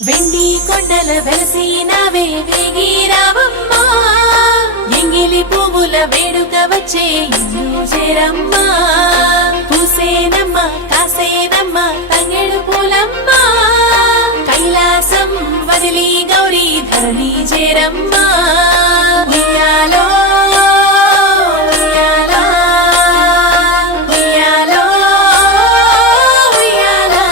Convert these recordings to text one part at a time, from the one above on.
వెండి కొండల వెలసినవే వేగిరావమ్మా, ఎంగిలి పువ్వుల వేడుక వచ్చే ఇల్లు చేరమ్మా. పూసేనమ్మ కాసేనమ్మ తంగెడు పూలమ్మా, కైలాసం వదిలి గౌరీ ధరణి చేరమ్మా. ఉయ్యాలో ఉయ్యాలా ఉయ్యాలో ఉయ్యాలా.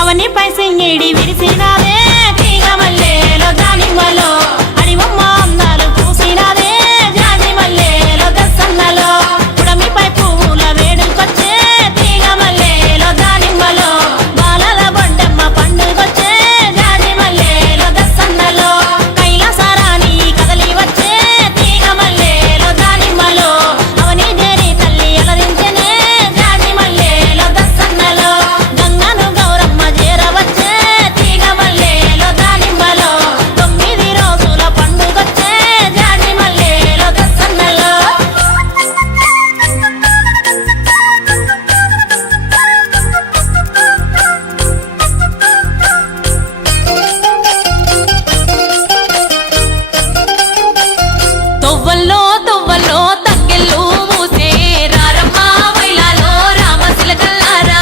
అవని పైసెంగేడి విరిసినాదే తీగ మల్లెలో దానిమ్మలో, అడివమ్మ అందాలు పూసినాదే జాజి మల్లెలో దసన్నలో. ఉడమిపై పువ్వుల వేడుకొచ్చే తీగ మల్లెలో దానిమ్మలో, బాలల బొండమ్మ పండుగొచ్చే జాజి మల్లెలో దసన్నలో. కైలాసరాణి కదలి వచ్చే తీగ మల్లెలో దానిమ్మలో, అవని దేరి తల్లి అలరించెనే జాజి మల్లెలో దసన్నలో. గంగను గౌరమ్మ చేరవచ్చే తీగ మల్లెలో దానిమ్మలో, 9 రోజుల పండుగొచ్చే జాజి మల్లెలో దసన్నలో. తొవ్వల్లో తొవ్వల్లో తంగెళ్ళు మూసే రారమ్మ వైలాలో రామశిలకల్లారా.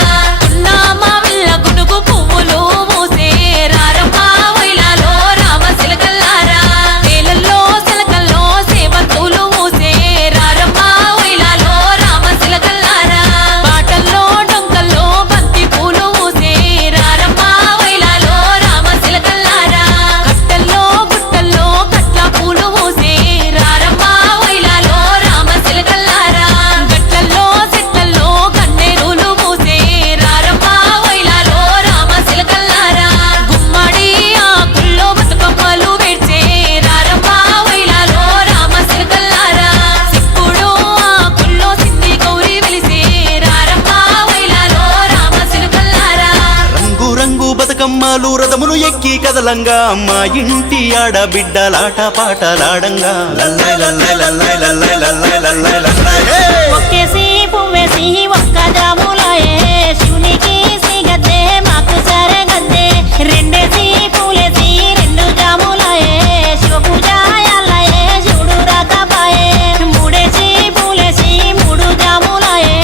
ఉన్నామ విల్ల గుడుగు పువ్వులు మూసే రారమ్మ వైలాలో రామశిలకల్లారా. వేలల్లో శిలకల్లో సేవంతులు మూసే రారమ్మ వైలాలో రామశిలకల్లారా. బాటల్లో డొంకల్లో బంతి పూలు మూసే రారమ్మ వైలాలో రామశిలకల్లారా. కట్టల్లో గుట్టల్లో కట్ల పూలు మూసే రారమ్మ వైలాలో రామశిలకల్లారా. గట్లల్లో చెట్లల్లో కన్నెరులు మూసే రారమ్మ వైలాలో రామశిలకల్లారా. గుమ్మడి ఆకుల్లో బతుకమ్మలు వేడ్చే రారమ్మ వైలాలో రామశిలకల్లారా. సిక్కుడు ఆకుల్లో సింధి గౌరి వెలిసే రారమ్మ వైలాలో రామశిలకల్లారా. రంగు రంగు బతుకమ్మలు రథములు ఎక్కి కదలంగా, అమ్మ ఇంటి ఆడబిడ్డలాట పాటలాడంగా. లల్లై లల్లై లల్లై లల్లై లల్లై లల్లై లల్లై హే! ఒక్కేసి పువ్వేసి ఒక్క జాములాయే, శివునికి సిగద్దే మాకు సరే గద్దే. రెండేసి పూలేసి 2 జాములాయే, శివ పూజ యాలాయే శివుడు రాకపాయే. మూడేసి పూలేసి 3 జాములాయే,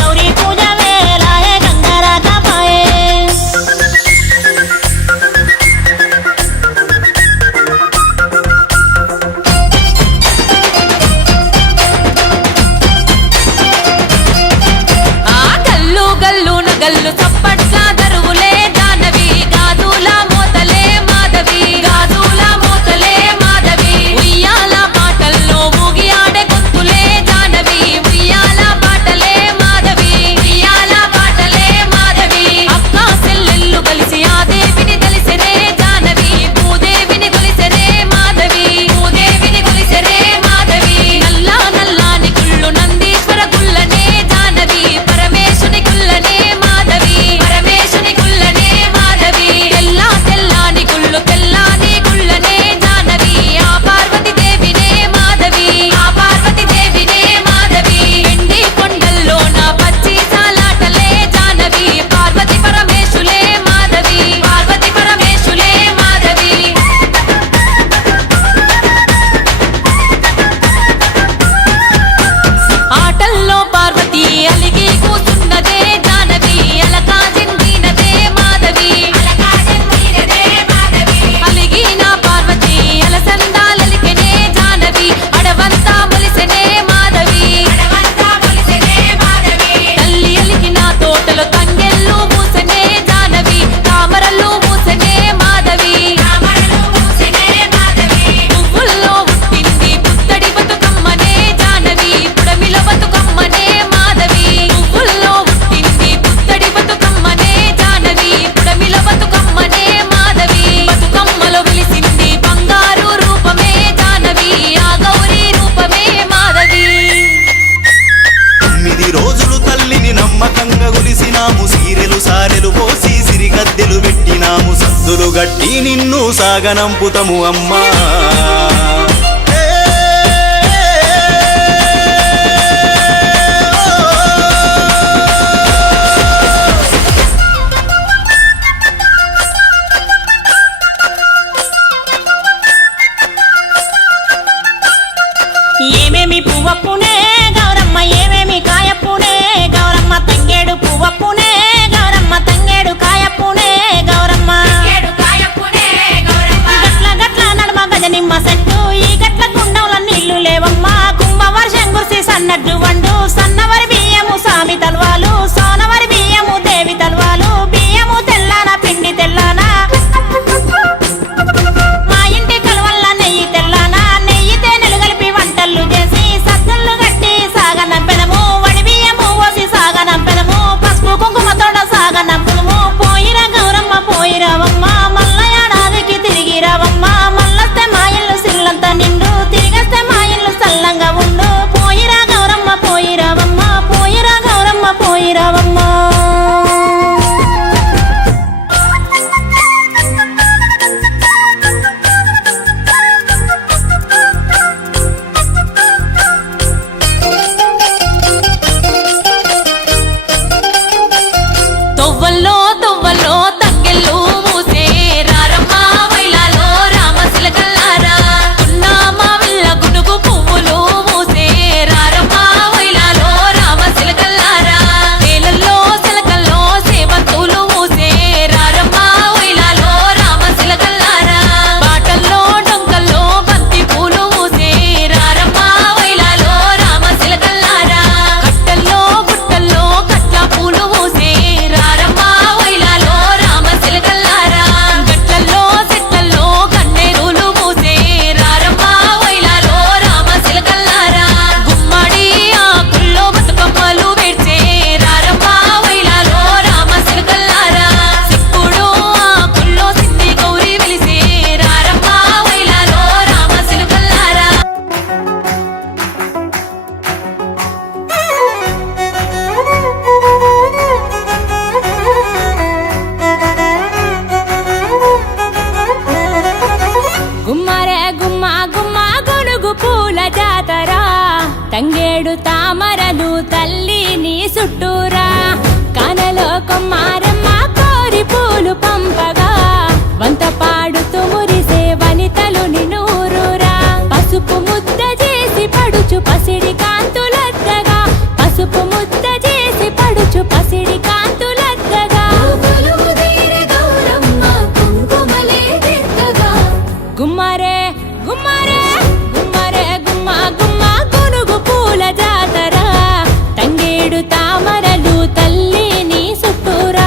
గౌరీ పూజ వేలాయే గంగ రాకపాయే. పెట్టినాము సీరెలు సారెలు పోసి సిరిగద్దెలు పెట్టినాము సద్దులు గట్టి నిన్ను సాగనంపుతము అమ్మా ఏమేమి పువ్వప్పునే గౌరమ్మ ఏమేమి కాయప్పునే గౌరమ్మ తంగేడు పువ్వప్పునే గౌరమ్మ తంగేడు కాయప్పునే గౌరమ్మ గట్ల గట్ల నడమ గజనిమ్మ సెట్టు ఈ గట్ల కుండంల నీళ్లు లేవమ్మా కుంభ వర్షం కురిసి సన్నడ్డు వండు సన్నవరి బియ్యము సామి తల్వాలు సోనవరి బియ్యము దేవి తల్వాలు బియ్యము తెల్లాన పిండి తెల్లాన మా ఇంటి కలవల్ల నెయ్యి తెల్లాన నెయ్యి తేనెలు కలిపి వంటలు చేసి సద్దులు గట్టి సాగనంపెదము వడి బియ్యము పోసి సాగనంపెదము పసుపు కుంకుమతోడ సాగనంపుదము పోయిరా గౌరమ్మ పోయిరావమ్మ మల్ల ఏడాదికి తిరిగి రావమ్మ మల్లొస్తే మా ఇల్లు సిల్లంత నిండు తిరిగొస్తే మా ఇల్లు సల్లంగా ఉండు పోయిరా గౌరమ్మ పోయిరావమ్మ పోయిరా గౌరమ్మ పోయిరావమ్మ తొవ్వల్లో తొవ్వల్లో తంగెళ్ళు మూసే రారమ్మ వైలాలో రామశిలకల్లారా ఉన్నా మా విల్ల గునుగు పువ్వులు మూసే రారమ్మ వైలాలో రామశిలకల్లారా తేలల్లో శిలకల్లో సేవంతులు మూసే రారమ్మ వైలాలో రామశిలకల్లారా బాటల్లో డొంకల్లో బంతి పూలు మూసే రారమ్మ వైలాలో రామశిలకల్లారా కట్టల్లో గుట్టల్లో కట్ల పూలు మూసే రారమ్మ వైలాలో రామశిలకల్లారా గట్లల్లో చెట్లల్లో కన్నెరులు మూసే రారమ్మ వైలాలో రామశిలకల్లారా గుమ్మడి ఆకుల్లో బతుకమ్మలు వేడ్చే రారమ్మ వైలాలో రామశిలకల్లారా సిక్కుడు ఆకుల్లో సిద్ధి గౌరి వెలిసే రారమ్మ వైలాలో రామశిలకల్లారా గుమ్మరే గుమ్మ గుమ్మ గొనుగు పూల జాతర తంగేడు తామరలు తల్లి నీ చుట్టూరా కానలో కొమ్మారమ్మ కోరి పూలు పంపగా వంత పాడుతూ మురిసే వనితలు నినూరురా పసుపు ముద్ద చేసి పడుచు పసిడి కాంతులద్దగా పసుపు ముద్ద చేసి పడుచు పసిడి కాంతులద్దగా గుమ్మరే గుమ్మరే గుమ్మరే గుమ్మ గుమ్మ గొనుగు పూల జాతర తంగేడు తామరలు తల్లి నీ చుట్టూరా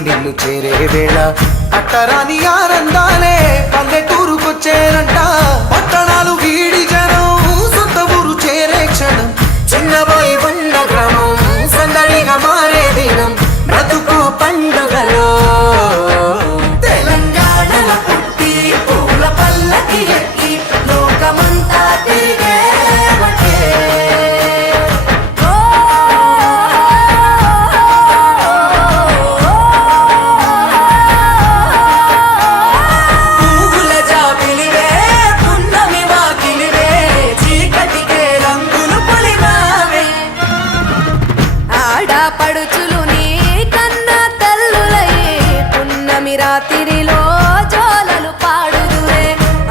నిన్ను చేరే వేళ అట్టరాని ఆనందాలే పల్లెటూరుకొచ్చేనంట పట్టణాలు వీడి జనం సొంత ఊరు చేరే క్షణం చిన్నబోయి బండ గ్రామం సందడిగా మారే దినం బ్రతుకు పండుగలో తెలంగాణల పుట్టి పూల పల్లకి ఎక్కి లోకమంతా తిరిగే పడుచులు నీ కన్న తల్లులయ్యే పున్నమి రాత్రిలో జోలలు పాడుదురే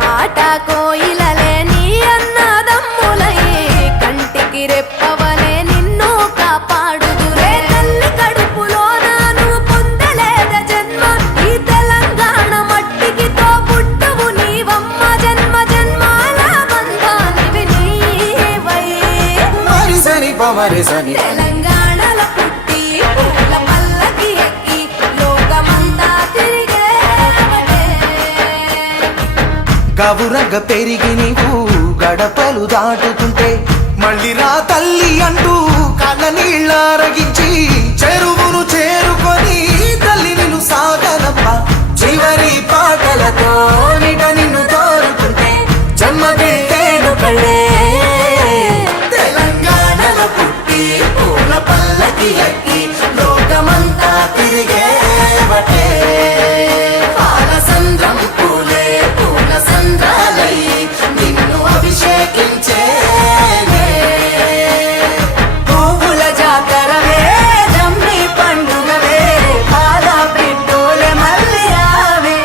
ఆట కోయిలలే నీ అన్నదమ్ములయ్యే కంటికి రెప్పవలే నిన్ను కాపాడుదురే తల్లి కడుపులో నువ్వు పొందలేద జన్మ ఈ తెలంగాణ మట్టికి తో పుట్టవు నీవమ్మ జన్మ జన్మాల బంధానివి నీవై మరిసని పమరిసని తెలంగాణల పుట్టి పూల పల్లకి ఎక్కి లోకమంతా తిరిగేవటే గవురగ పెరిగి నీవు గడపలు దాటుతుంటే మళ్ళీ రా తల్లి అంటూ కళ్ళ నీళ్ళారగించి చెరువును చేరుకొని తల్లి నిన్ను సాగనప్ప చివరి పాటలతో నిట నిన్ను తోరుతుంటే చెమ్మగిట్టేను కళ్ళే తెలంగాణల పుట్టి పూల పల్లకి ఎక్కి లోకమంతా తిరిగేవటే పాలసంద్రం పూలే పూల సంద్రాలై నిన్ను అభిషేకించే పువ్వుల జాతరవే జమ్మి పండుగవే పాల బిడ్డోలే మళ్ళీ రావే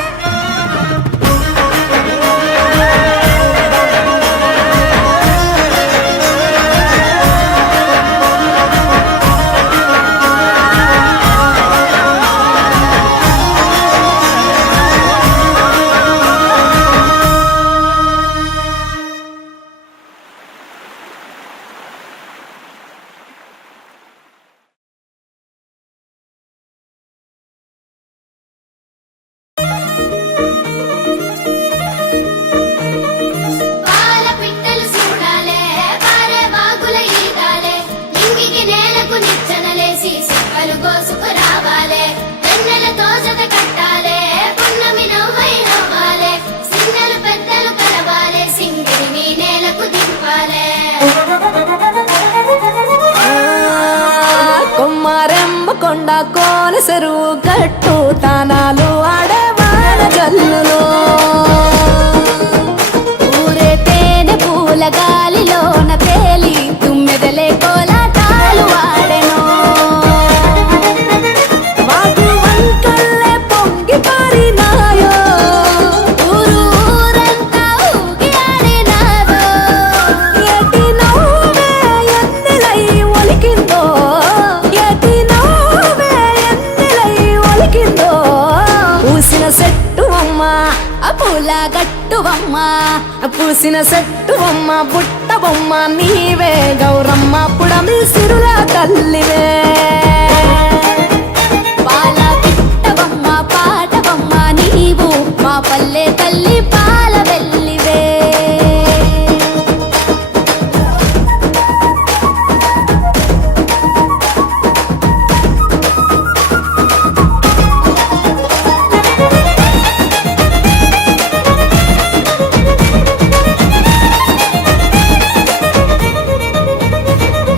పాల పిట్టలు చూడాలే పారే వాగుల ఈదాలే నింగికి నేలకు నిచ్చెనలేసి సిక్కలు కోసుకు రావాలే వెన్నెలతో జత కట్టాలే పున్నమి నవ్వై నవ్వాలే సిన్నలు పెద్దలు కలవాలే సింగిడిని నేలకు దింపాలే కొమ్మారెమ్మ కొండ కోన చెరువు గట్టు తానాలు ఆడవాన జల్లులో ఊరే తేనె పూల గాలిలోన తేలి తుమ్మెదలే కోలాటాలు ఆడెను వాగు వంకల్లే పొంగి పారినాయో ఊరు ఊరంతా ఊగి ఆడినాదో ఎటి నవ్వే ఎన్నెలై ఒలికిందో ఎటి నవ్వే ఎన్నెలై ఒలికిందో పూసిన చెట్టు అమ్మ ఆ పూల గట్టు బొమ్మ పూసిన చెట్టు బొమ్మ బుట్ట బొమ్మ నీవే గౌరమ్మ పుడమి సిరుల తల్లివే పాల పిట్ట బొమ్మ పాట బొమ్మ నీవు మా పల్లె తల్లి పాల వెల్లివే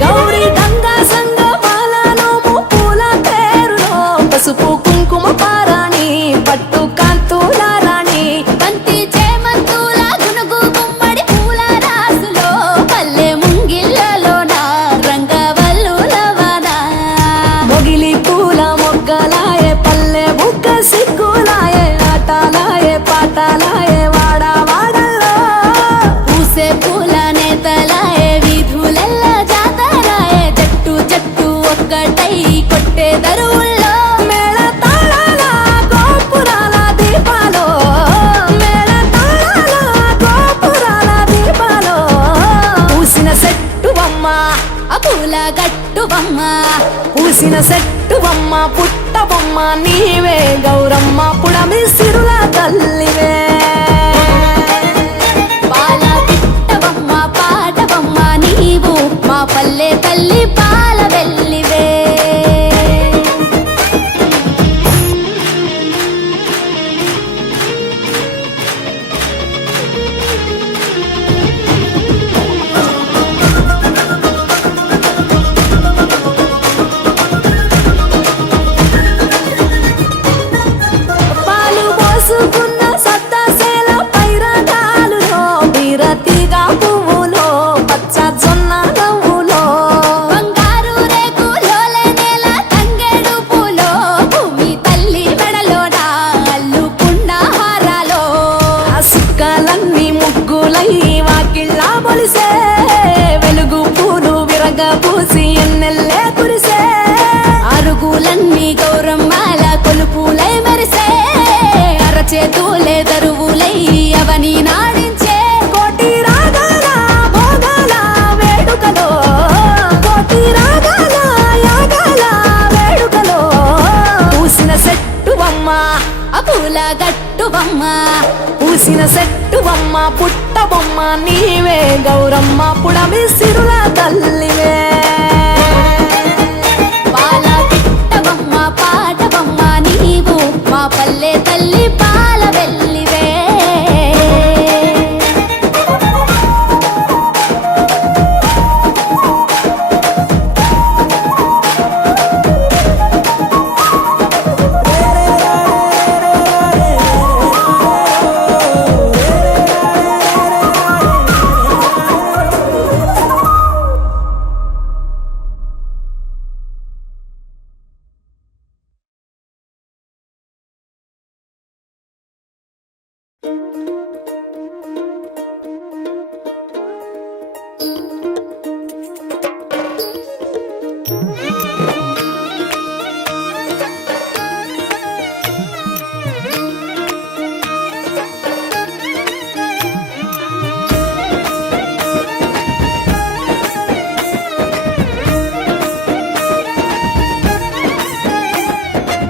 గౌరీ గంగా సంగ మాలను పూల పేరులో పసుపు కుంకుమ పారాణి పట్టు కాంతుల రాణి బంతి చేమంతుల గునుగు గుమ్మడి పూల రాసులో పల్లె ముంగిళ్ళలోన రంగవల్లులవన మొగిలి పూల మొగ్గలాయే పల్లె బుగ్గ సిగ్గులాయే ఆటలాయే పాటలాయే వాడ వాడల్లో పూసే పూల నేతలాయే వీధులెల్ల జాతరాయే జట్టు జట్టు ఒక్కటై కొట్టే దరువుల్లో మేళ తాళాల గోపురాల దీపాలో మేళ తాళాల గోపురాల దీపాలో పూసిన చెట్టు బొమ్మ ఆ పూల గట్టు బొమ్మ పూసిన చెట్టు బొమ్మ పుట్ట బొమ్మ నీవే గౌరమ్మ పుడమి సిరుల తల్లివే పాల పిట్టవమ్మ పాటవమ్మ నీవు మా పల్లె తల్లి పాల వెల్లివే పాలు పోసుకున్న సత్తాసేల పైరగాలులో బీరతిగా పువ్వులో పచ్చ జొన్న నవ్వులో బంగారు రేకులోలే నేల తంగేడు పూలో భూమి తల్లి మెడలోన అల్లుకున్న హారాలో ఆ సుక్కలన్నీ ముగ్గులై వాకిళ్ళ మొలిసే వెలుగు పూలు విరగ పూసి ఎన్నెల్లే కురిసే అరుగులన్నీ గౌరమ్మాల కొలుపులై మెరిసే అరచేతులే దరువులై అవని నాడించే కోటి రాగాల భోగాల వేడుకలో కోటి రాగాల యాగాల వేడుకలో పూసిన సెట్టువమ్మ ఆ పూల గట్టువమ్మ పూసిన సెట్టువమ్మ పుట్ట బొమ్మ నీవే గౌరమ్మ పుడమి సిరుల తల్లివే పాల పిట్టవమ్మ పాటవమ్మ నీవు మా పల్లె తల్లి పాల వెల్లివే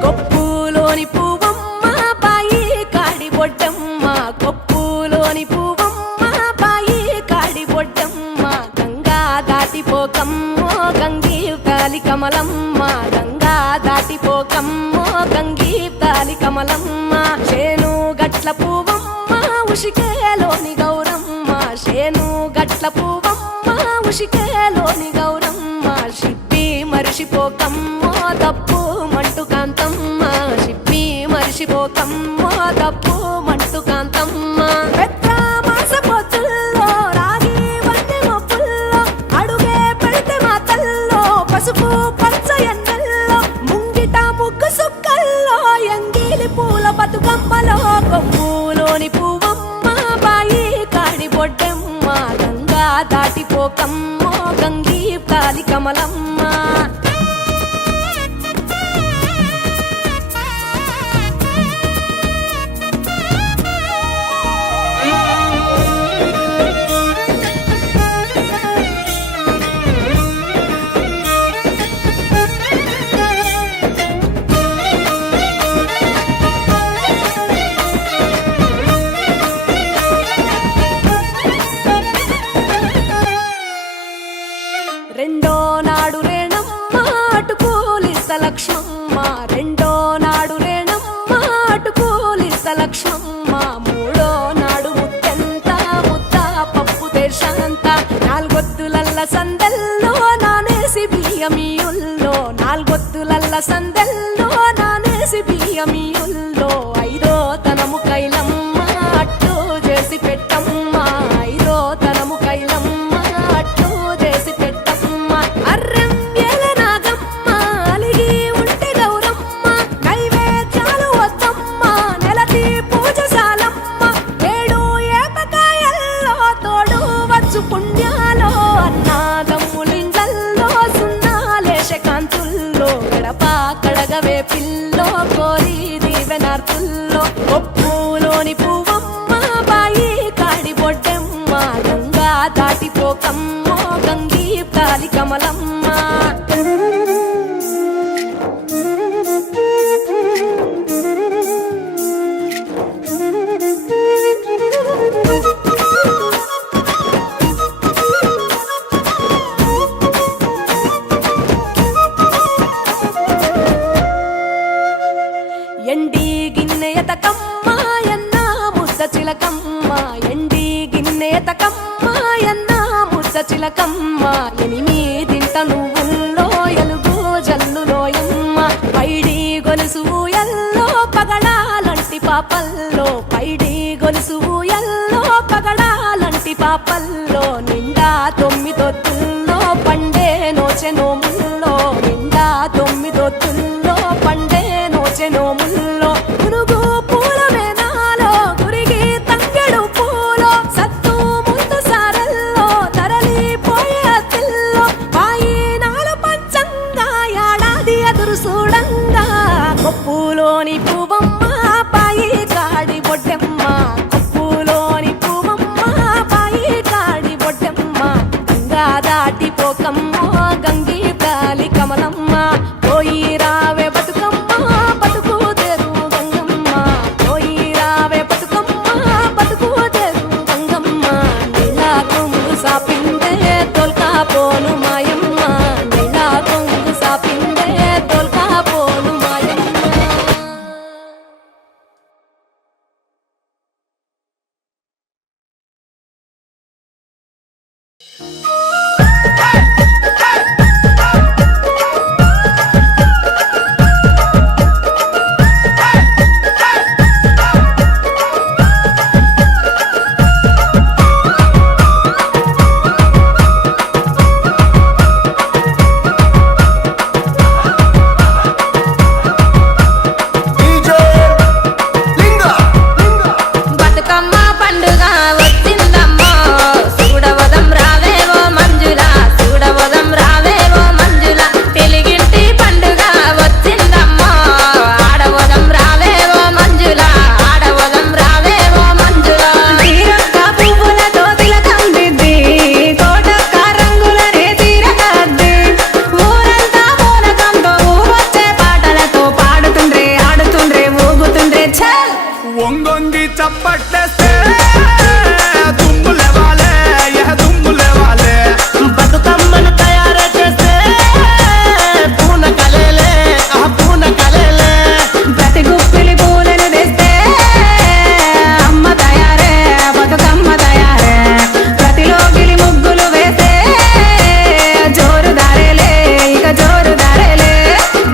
కొప్పులోని పువ్వమ్మ బాయి కాడి బొడ్డమ్మ కొప్పులోని పువ్వమ్మ బాయి కాడి బొడ్డమ్మ గంగా దాటిపోకమ్మో గంగీ కాలి కమలమ్మ గంగా దాటిపోకమ్మో గంగీ కాలి కమలమ్మ శేను గట్ల పువ్వమ్మ ఉషికేలోని గౌరమ్మ శేను గట్ల పువ్వమ్మ ఉషికేలోని గౌరమ్మ షిప్పి మరిషిపోకమ్మో తప్పు మంటు కాంతమ్మ షిప్పి మరిషిపోకమ్మో తప్పు మంటు కాంతమ్మ పెద్ద మాస పొత్తుల్లో రాగి వన్నె మొప్పుల్లో అడుగే పెడితే మా తల్లో పసుపు పచ్చ ఎన్నెల్లో ముంగిట ముగ్గు సుక్కల్లో ఎంగిలి పూల బతుకమ్మలో కొమ్ములోని పువ్వమ్మ బాయి కాడి బొడ్డమ్మ గంగా దాటిపోకమ్మో గంగీ కాలి కమలమ్మ రెండో నాడు రేణమ్మ చిలకమ్మ ఎండి గిన్నెతకమ్మ ఎన్న ముద్ద చిలకమ్మ ఎనిమిదింట నువ్వుల్లో ఎలుగు జల్లులోయమ్మ పైడి గొలుసు ఎల్లో పగడాలంటి పాపల్లో పైడి గొలుసు ఎల్లో పగడాలంటి పాపల్లో నిండా తొమ్మిదొత్తుల్లో పండే నోచె నోముల్లో నిండా తొమ్మిదొత్తుల్లో పండే నోచె నోముల్లో పురుగు పూల మేనాలో గురిగి తంగెడు పూలో సత్తు ముందు సారల్లో తరలిపోయే అత్తిల్లో వాయినాల పంచంగా ఏడాది ఎదురు చూడంగా కొప్పులోని పువ్వమ్మ పాయి కాడి బొడ్డెమ్మ కొప్పులోని పువ్వమ్మ పాయి కాడి బొడ్డెమ్మ గంగా దాటిపోకమ్మ గంగి పాలి కమలమ్మ పోయి రావే బతుకమ్మ బతుకు తెరు గంగమ్మ పోయి రావే బతుకమ్మ బతుకు తెరు గంగమ్మ నీలా కొంగు సాపిందే తొల్కా పోను మాయమ్మ నీలా కొంగు సాపిందే తొల్కా పోను మాయమ్మ. బతుకమ్మ పండుగ వచ్చిందమ్మో చూడవదం రావేవో మంజుల చూడవదం రావేవో మంజుల తెలుగింటి పండుగ వచ్చిందమ్మో ఆడవదం రావేవో మంజుల ఆడవదం రావేవో మంజుల తీరక్క పువ్వులతో తిలకందిద్ది కోటక్క రంగులనే తీరకద్ది ఊరంతా పూనకంతో ఊవొచ్చే పాటలతో పాడుతుండ్రే ఆడుతుండ్రే ఊగుతుండ్రే చల్ ఒంగొంగి చప్పట్లేస్తే దుమ్ము లేవాలే దుమ్ము లేవాలే బతుకమ్మను తయారు చేస్తే పూన కలేలే ఆ పూన కలేలే ప్రతి గుప్పిలి పూలను తెస్తే అమ్మ తయారే బతుకమ్మ తయారే ప్రతిలో గిలి ముగ్గులు వేస్తే జోరు దారేలే ఇక జోరు దారేలే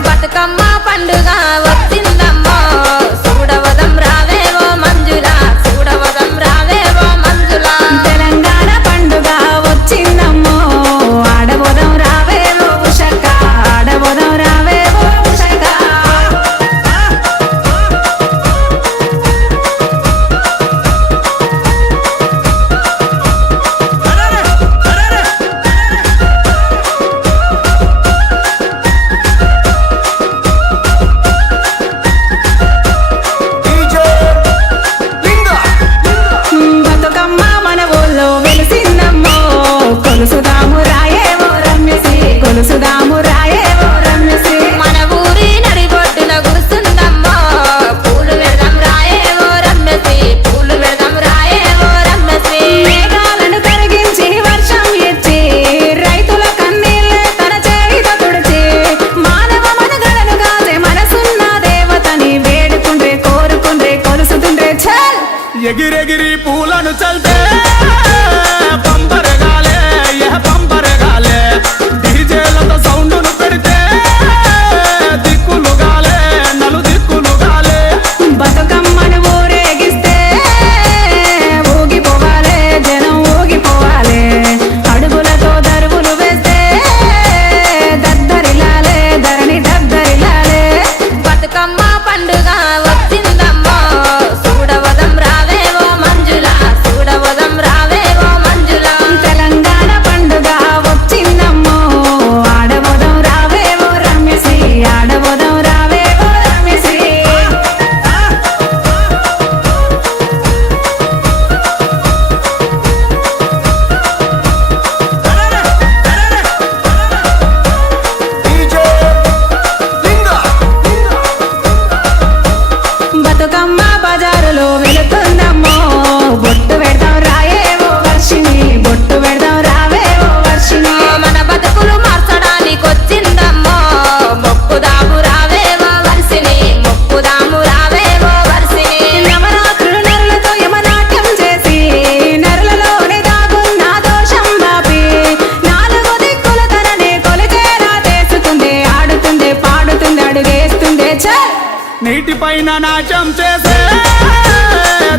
బతుకమ్మ పండుగ వచ్చిందమ్మో చూడవదం రావేవో మంజుల చూడవదం రావేవో మంజుల తెలంగాణ పండుగ వచ్చిందమ్మో ఆడబోదం రావేవో ఉషక్క ఆడబోదం రావేవో ఉషక్క బతుకమ్మ మన ఊళ్ళో వెలిసిందమ్మో కొలుసుదాము రాయేవో రమ్యసి కొలుసుదాము రాయేవో రమ్యసి మన ఊరి నడిబొడ్డున కూసుందమ్మో పూలు వెడదాం రాయేవో రమ్యసి పూలు వెడదాం రాయేవో రమ్యసి మేఘాలను కరిగించి వర్షం ఇచ్చి రైతుల కన్నీళ్ళే తన చేయితో తుడిచి మానవ మనుగడను కాచే మనసున్న దేవతని వేడుకుండ్రే కోరుకుండ్రే కొలుసుతుండ్రే చల్ ఎగిరెగిరి పూలను చల్తే పంపరగాలే పంపరగాలే డీజేలతో సౌండును పెడితే దిక్కులుగాలే నలు దిక్కులుగాలే బతుకమ్మను ఊరేగిస్తే ఊగిపోవాలే జనం ఊగిపోవాలే అడుగులతో దరువులు వేస్తే దద్దరిల్లాలే ధరణి దద్దరిల్లాలే బతుకమ్మ పండుగ వచ్చిందమ్మో చూడవదం రావేవో మంజుల చూడవదం రావేవో మంజుల తెలంగాణ పండుగ వచ్చిందమ్మో ఆడవదం రావేవో రమ్యసి ఆడవదం రావేవో రమ్యసి బతుకమ్మ బజారులో వెళుతుందమ్మో బొట్టు పెడదాం రాయేవో వర్షిని బొట్టు పెడదాం రావేవో వర్షిని మన బతుకులు మార్చడానికి వచ్చిందమ్మో మొక్కుదాము రావేవో వర్షిని మొక్కుదాము రావేవో వర్షిని నవరాత్రులు నెలలతో యమనా నాట్యం చేసే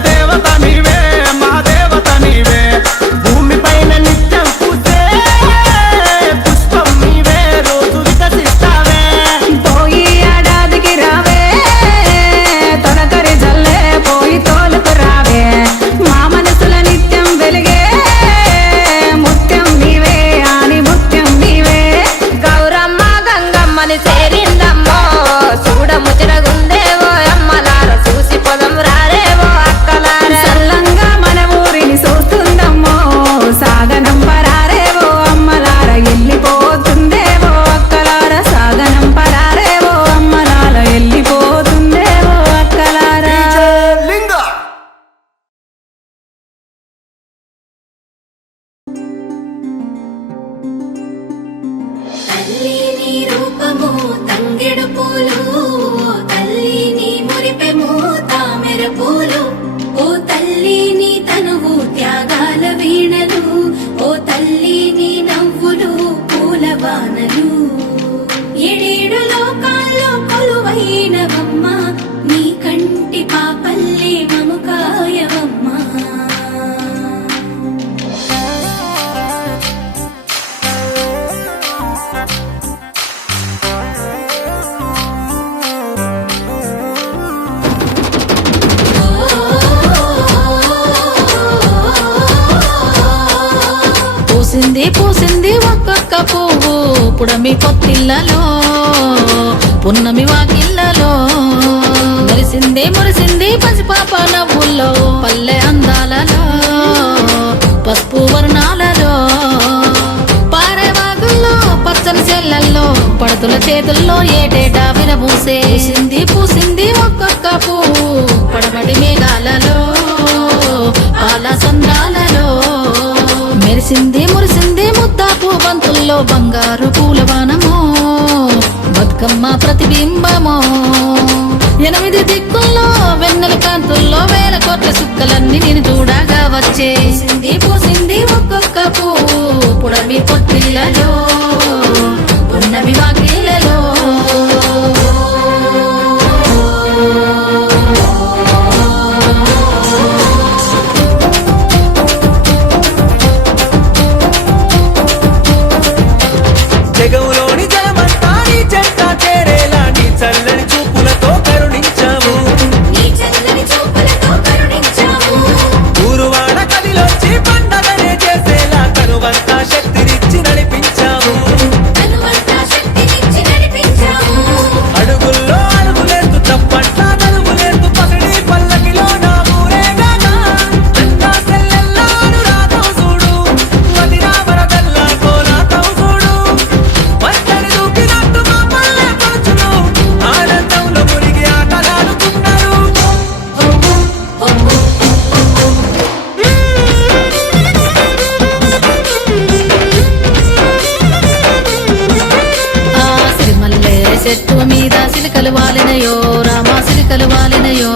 దేవత నీవే మా దేవత నీవే భూమి పైన నిత్యం పూసే పుష్పం నీవే రోజు వికసిస్తావే పోయి ఏడాదికి రావే తొలకరి జల్లే పోయి తోలుకు రావే మా మనసుల నిత్యం వెలిగే ముత్యం నీవే ఆని ముత్యం నీవే గౌరమ్మ గంగమ్మని చేరిందమ్మో చూడ ముచ్చటగుందేవో అమ్మలార చూసి పొదం రారేవో అక్కలార సల్లంగా మన ఊరిని చూస్తుందమ్మో సాగనంపరారేవో అమ్మలార వెళ్ళిపోతుందేవో అక్కలార సాగనంపరారేవో అమ్మలార వెళ్ళిపోతుందేవో అక్కలార లింగ తల్లి నీ రూపము తంగెడు పూలు తల్లి నీ మురిపెము తామెర పూలు ఓ తల్లి నీ తనువు త్యాగాల వీణలు ఓ తల్లి నీ నవ్వులు పూల బాణలు ఏడేడు లోకాల్లో కొలువైనవమ్మ నీ కంటి పాపల్లే మము కాయవమ్మా పూసింది పూసింది ఒక్కొక్క పువ్వు పుడమి పొత్తిళ్ళలో పున్నమి వాకిళ్ళలో మురిసింది మురిసింది పసిపాప నవ్వుల్లో పల్లె అందాలలో పసుపు వర్ణాలలో పారేవాగుల్లో పచ్చని చెల్లల్లో పడతుల చేతుల్లో ఏటేటా విరబూసే పూసింది పూసింది ఒక్కొక్క పువ్వు పడమటి మేఘాలలో పాల సంద్రాలలో మెరిసింది మురిసింది ముద్దాపు బంతుల్లో బంగారు పూలవానమో బతుకమ్మ ప్రతిబింబమో 8 దిక్కుల్లో వెన్నెల కాంతుల్లో వేల కోట్ల సుక్కలన్నీ నేను చూడగా వచ్చే పూసింది పూసింది ఒక్కొక్క పువ్వు పుడమి పొత్తిళ్ళలో ఉన్నవి వాకిళ్ళలో జగములోని జలమంతా నీ చెంత చేరేలా నీ చల్లని చూపులతో కరుణించావు నీ చల్లని చూపులతో కరుణించావు ఊరువాడ కదిలొచ్చి పండగనే చేసేలా కనువంతా శక్తినిచ్చి నడిపించావు తనువంతా శక్తినిచ్చి నడిపించావు అడుగుల్లో అడుగులేస్తూ చప్పట్ల నలుగులేస్తూ పసిడి పల్లకిలో నా ఊరేగానా అంతా సెల్లెల్లా అనురాగం చూడు మదిరా వరదల్లా కోలాటం చూడు మత్తడి దూకినట్టు మా పల్లె పడుచును ఆనందంలో మునిగి ఆటలాడుతున్నారు ఆ సిరిమల్లె చెట్టు మీద సిలికలు వాలినయో రామ సిలికలు వాలినయో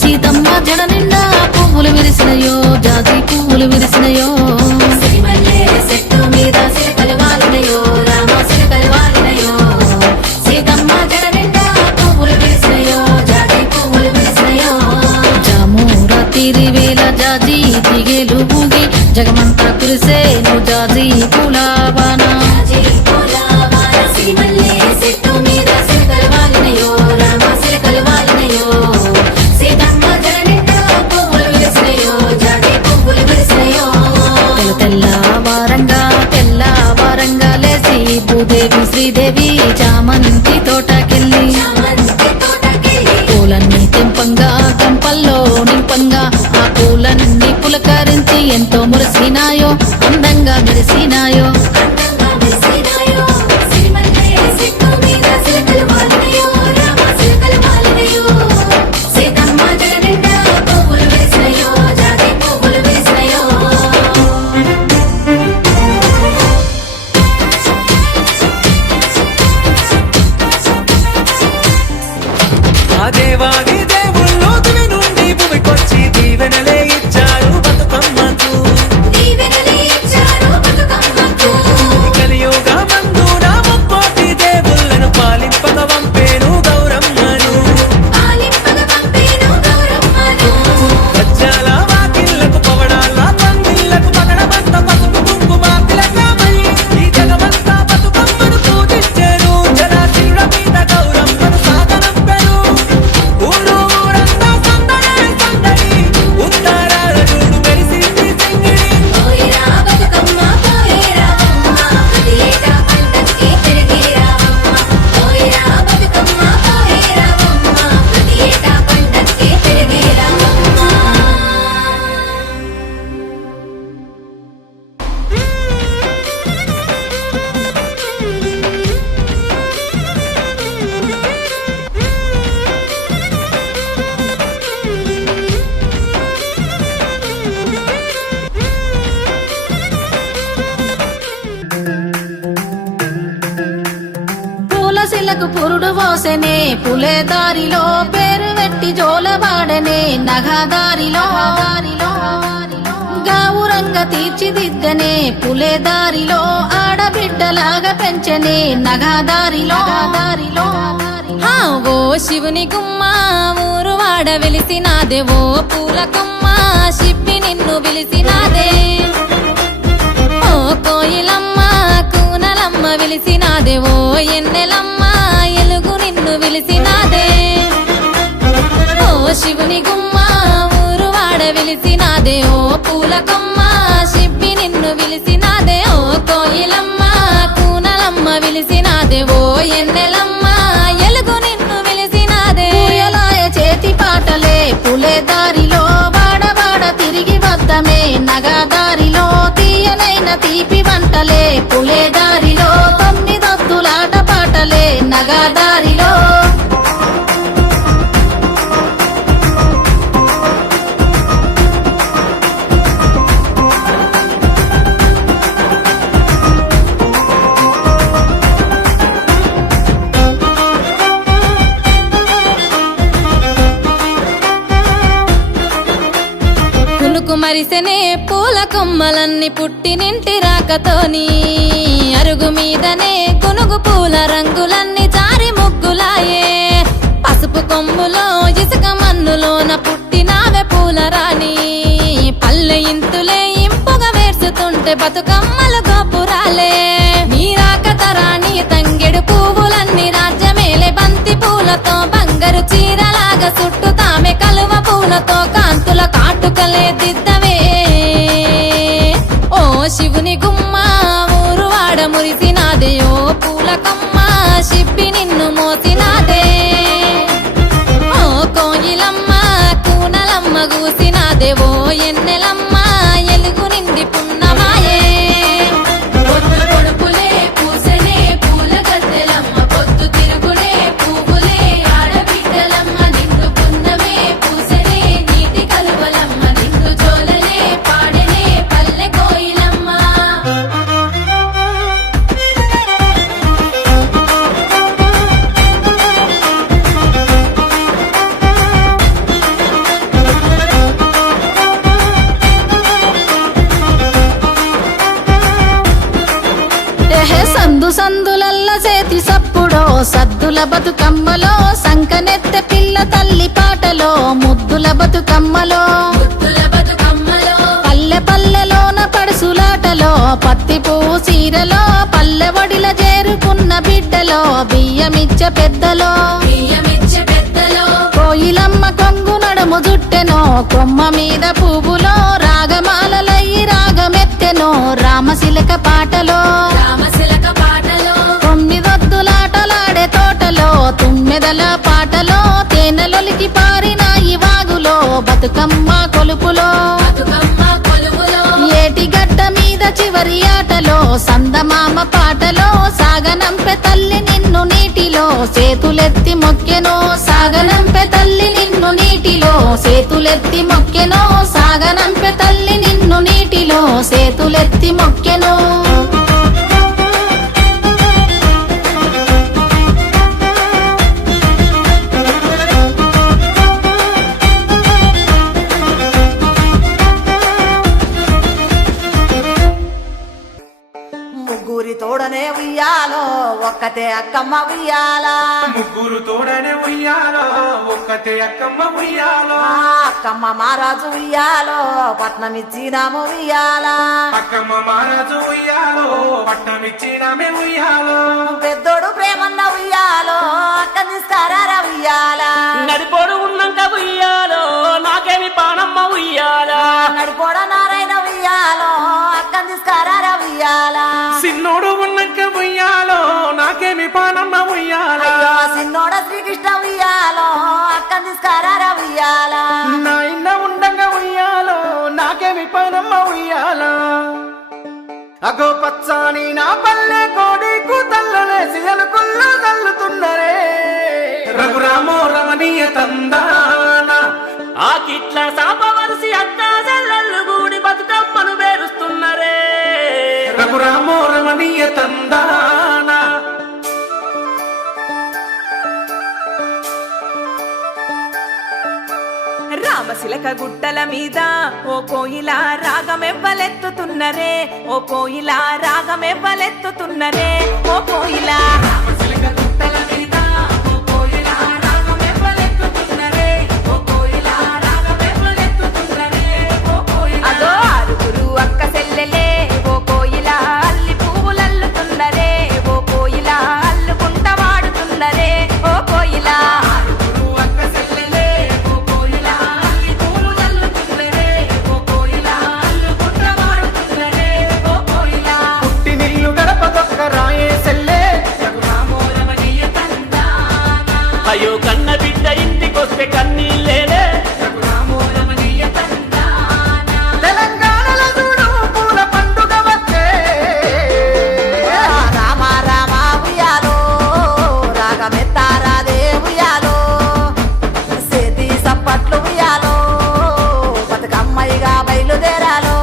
సీతమ్మ జడ నిండా పువ్వులు విరిసినయో జాజి పువ్వులు విరిసినయో సిరిమల్లె చెట్టు మీద సిలకలు వాలినయో రామ సిలకలు వాలినయో సీతమ్మ జడ నిండా పువ్వులు విరిసినయో జాజి పువ్వులు విరిసినయో జామూర తీరి వేల జాజి తీగేలు ఊగి జగమంతా కురిసేను జాజి పూలవానా జాజి పూల వాన సిరిమల్లె చెట్టు మీద సిలకలు వాలినయో రామ సిలకలు వాలినయో సీతమ్మ జడ నిండా పువ్వులు విరిసినయో జాజి పువ్వులు విరిసినయో తెల్ల వారంగా లేసి భూదేవి శ్రీదేవి చామంతి తోటకెళ్ళి చామంతి తోటకెళ్ళి పూలన్నీ తెంపంగా గంపల్లో నింపంగా ఆ పూలన్నీ పులకరించి ఎంతో మురిసినాయో అందంగా మెరిసినాయో అందంగా మెరిసినాయో సిరిమల్లె చెట్టు మీద సిలకలు వాలినయో రామ సిలకలు వాలినయో సీతమ్మ జడ నిండా పువ్వులు విరిసినయో జాజి పువ్వులు విరిసినయో ఆ దేవాది దేవుళ్ళు దివి నుండి భూమికొచ్చి దీవెనలే ఇచ్చారు బతుకమ్మకు దీవెనలే ఇచ్చారు బతుకమ్మకు పుట్టకు పురుడు పోసెనే పులే దారిలో పేరు వెట్టి జోలవాడనే నగదారిలో గావురంగా తీర్చిదిద్దనే పులే దారిలో ఆడబిడ్డలాగా పెంచనే నగదారిలో ఓ శివుని గుమ్మ ఊరు వాడ వెలిసినాదే ఓ పూల కొమ్మ శిప్పి నిన్ను పిలిసినాదే ఓ కోయిలమ్మ కూనలమ్మ విలిసినాదే ఓ ఎన్నెలమ్మ ఎలుగు నిన్ను విలిసినాదే ఓ శివుని గుమ్మ ఊరు వాడ విలిసినాదే ఓ పూల కొమ్మ శిప్పి నిన్ను విలిసినాదే ఓ కోయిలమ్మ కూనలమ్మ విలిసినాదే ఓ ఎన్నెలమ్మ ఎలుగు నిన్ను విలిసినాదే పూయలాయ చేతి పాటలే పులే దారిలో వాడవాడ తిరిగి వద్దమే నగదారిలో తీయనైన తీపి వంటలే పులే దారిలో 9 ఒత్తులాట పాటలే నగదారిలో మరిసెనే పూల కొమ్మలన్నీ పుట్టినింటి రాకతోని అరుగు మీదనే గునుగు పూల రంగులన్నీ జారి ముగ్గులాయే పసుపు కొమ్ములో ఇసుక మన్నులోన పుట్టినావే పూల రాణి పల్లె ఇంతులే ఇంపుగా వేర్చుతుంటే బతుకమ్మలు గోపురాలే నీ రాకతరాని తంగెడు పువ్వులన్నీ రాజ్యమేలే బంతి పూలతో బంగారు చీరలాగా చుట్టుతామె కలువ పూలతో కాంతుల కాటుకలే దిద్దవే ఓ శివుని గుమ్మ ఊరు వాడ మురిసినాదే ఓ పూల కొమ్మ శిప్పి నిన్ను మోసినాదే ఓ కోయిలమ్మ కూనలమ్మ గూసినాదే ఓ ఎన్నెలమ్మ ఎలుగు నిండి పున్నమాయే పొద్దు పొడుపులే పూసెనే పూల గద్దెలమ్మ పొద్దు తిరుగునే పువ్వులే ఆడబిడ్డలమ్మ నిండు పున్నమే పూసెనే నీటి కలువలమ్మ నిండు జోలలే పాడెనే పల్లె కోయిలమ్మ సందు సందులల్ల చేతి సప్పుడో సద్దుల బతుకమ్మలో సంకనెత్తె పిల్ల తల్లి పాటలో ముద్దుల బతుకమ్మలో పల్లె పల్లెలోన పడుసులాటలో పత్తి పువ్వు చీరలో పల్లె ఒడిల చేరుకున్న బిడ్డలో బియ్యమిచ్చే పెద్దలో కోయిలమ్మ కొంగు నడుము జుట్టెనో కొమ్మ మీద పువ్వులో రాగమాలలయ్యి రాగమెత్తెనో రామశిలక పాటలో 9 ఒత్తులాటలాడే తోటలో తుమ్మెదల పాటలో తేనెలొలికి పారిన ఈ వాగులో బతుకమ్మ కొలుపులో ఏటి గడ్డ మీద చివరి ఆటలో సందమామ పాటలో సాగనంపె తల్లి నిన్ను నీటిలో చేతులెత్తి మొక్కెనో సాగనంపె తల్లి నిన్ను నీటిలో చేతులెత్తి మొక్కెనో సాగనంపె తల్లి నిన్ను నీటిలో చేతులెత్తి మొక్కెనో ముగ్గురి తోడనే ఉయ్యాలో ఒక్కతే అక్కమ్మ ఉయ్యాలా ముగ్గురు తోడనే ఉయ్యాలో ఒక్కతే అక్కమ్మ ఉయ్యాలో అక్కమ్మ మహారాజు ఉయ్యాలో పట్నం ఇచ్చినాము ఉయ్యాలా అక్కమ్మ మహారాజు ఉయ్యాలో పట్నం ఇచ్చినామే ఉయ్యాలో పెద్దోడు ప్రేమన్న ఉయ్యాలో అక్క నిస్తారా ఉయ్యాలా నడిపోడు ఉన్నాక ఉయ్యాలో నాకేమి పానమ్మ ఉయ్యాలా నడిపోడ నారాయణ ఉయ్యాలో అక్క నిస్తారా ఉయ్యాలా సిన్నోడు ఉన్నాక ఉయ్యాలో నాకేమి పానమ్మ ఉయ్యాలా సిన్నోడ శ్రీకృష్ణ ఉయ్యాలో అక్క నిస్తారా ఉయ్యాలా నా ఇన్న ఉండంగా ఉయ్యాలో నాకేమి పానమ్మ ఉయ్యాలా అగో పచ్చాని నా పల్లె కోడి కూతల్లలేసి అలుకుల్లో చల్లుతున్నరే రఘురామో రమణీయ తందాన ఆ కిట్ల సాపవలసి అక్క చెల్లెళ్ళు గూడి బతుకమ్మను పేరుస్తున్నరే రఘురామో రమణీయ తందాన రామశిలక గుట్టల మీద ఓ కోయిల రాగమెవ్వలెత్తుతున్నరే ఓ కోయిల రాగమెవ్వలెత్తుతున్నరే ఓ కోయిల రామశిలక గుట్టల మీద ఓ కోయిల రాగమెవ్వలెత్తుతున్నరే ఓ కోయిల రాగమెవ్వలెత్తుతున్నరే ఓ కోయిల అదో ఆరుగురు అక్క చెల్లెలే ఓ కోయిల అల్లి పువ్వులల్లుతున్నరే ఓ కోయిల అల్లుకుంట వాడుతున్నరే ఓ కోయిల పుట్టినిల్లు గడప దొక్క రాయే సెల్లే అయ్యో కన్న బిడ్డ ఇంటికొస్తే కన్నీళ్ళేలే తెలంగాణలో చూడు పూల పండుగ వచ్చే రామ రామ ఉయ్యాలో రాగమెత్తారాదే ఉయ్యాలో సేతి సప్పట్లు ఉయ్యాలో బతుకమ్మయ్యగా బయలుదేరాలో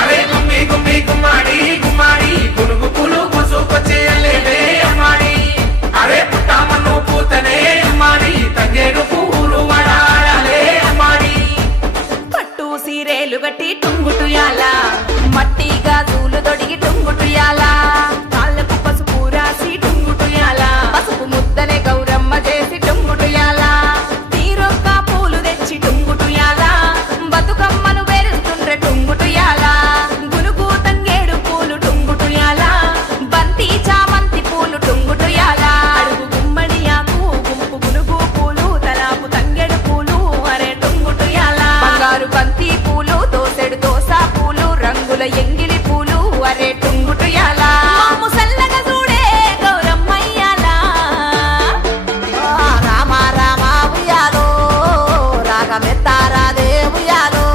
అరే గుమ్మి గుమ్మి గుమ్మాడి గుమ్మాడి పులుగు పులుగు సూపచేయలేవే అమ్మాడి అరే పుట్టామన్ను పూతనే అమ్మాడి తంగేడు పువ్వులు వడాలే అమ్మాడి పట్టు సీరేలు గట్టి టుంగుటుయాల మట్టి గాజులు తొడిగి టుంగుటుయాల కాళ్ళకు పసుపు రాసి టుంగుటుయాల పసుపు ముద్దనే గౌరమ్మ చేసి టుంగుటుయాల తీరొక్క పూలు తెచ్చి టుంగుటుయాల బతుకమ్మను వేరుస్తుండ్రె టుంగుటుయాల గునుగు తంగేడు పూలు టుంగుటుయాల బంతి చామంతి పూలు టుంగుటుయాల అడుగు గుమ్మడి ఆకు గుంపు గునుగు పూలు తలాపు తంగేడు పూలు అరే టుంగుటుయాల బంగారు బంతి పూలు దోసెడు దోస పూలు రంగుల ఎంగిలి పూలు అరే టుంగుటుయాల ముసల్లగా చూడే గౌరమ్మయ్యాల రామ రామ ఉయ్యాలో రాగమెత్తారాదే ఉయ్యాలో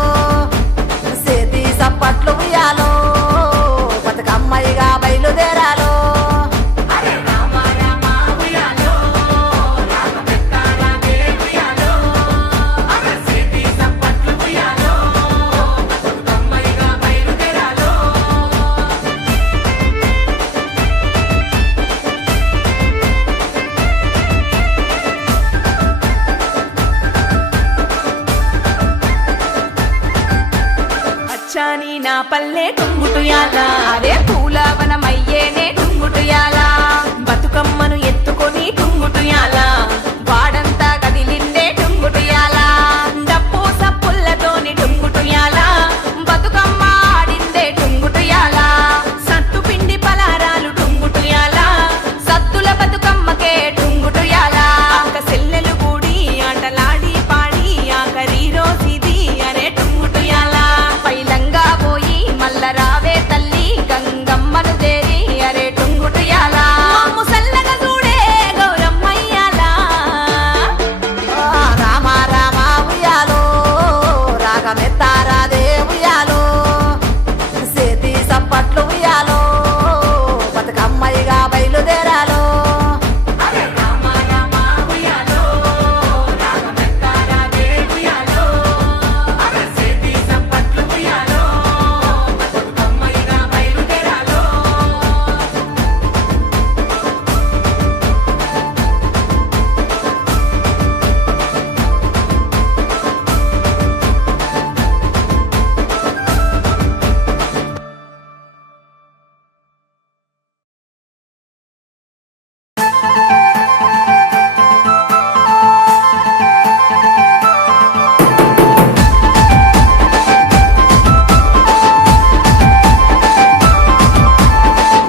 సేతి సప్పట్లు ఉయ్యాలో బతుకమ్మయ్యగా బయలుదేరాలో అచ్చాని నా పల్లె టుంగుటుయాల అరే పూలవనమయ్యేనే టుంగుటుయాల బతుకమ్మను ఎత్తుకొని టుంగుటుయాల వాడంతా కదిలిందే టుంగుటుయాల డప్పు సప్పుల్లతోని టుంగుటుయాల బతుకమ్మ ఆడిందే టుంగుటుయాల సత్తు పిండి పలారాలు టుంగుటుయాల సత్తుల బతుకమ్మకే టుంగుటుయాల అక్క సెల్లెలు కూడి ఆటలాడి పాడి ఆఖరి రోజుది అరే టుంగుటుయాల పైలంగా పోయి మల్ల రావే తల్లి గంగమ్మను చేరి అరే టుంగుటుయాల ముసల్లగా చూడే గౌరమ్మయ్యాల రామ రామ ఉయ్యాలో రాగమెత్తారాదే ఉయ్యాలో సేతి సప్పట్లు ఉయ్యాలో బతుకమ్మయ్యగా బయలుదేరాలో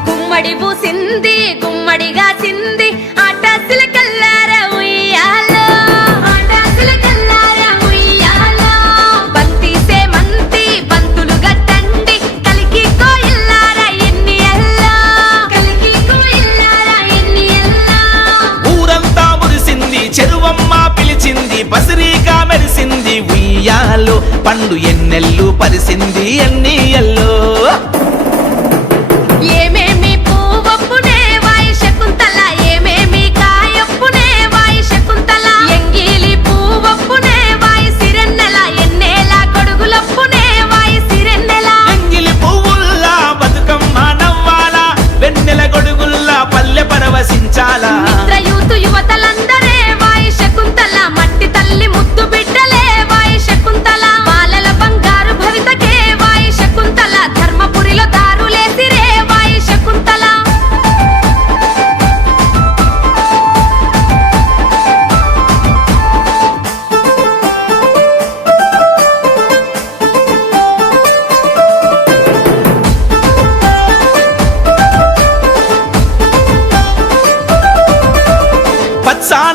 గుమ్మడి పూసింది గుమ్మడిగా చింది ఆటాసిల కల్లార ఉయ్యాలో ఆటాసిల కల్లార ఉయ్యాలో బంతి సేమంతి బంతులు గట్టండి కలికి కోయిల్లార ఎన్ని ఎల్లా కలికి కోయిల్లార ఎన్ని ఎల్లా ఊరంతా మురిసింది చెరువమ్మ పిలిచింది బసిరీగా మెరిసింది ఉయ్యాలో పండు ఎన్నెల్లు పరిసింది ఎన్ని ఎల్లో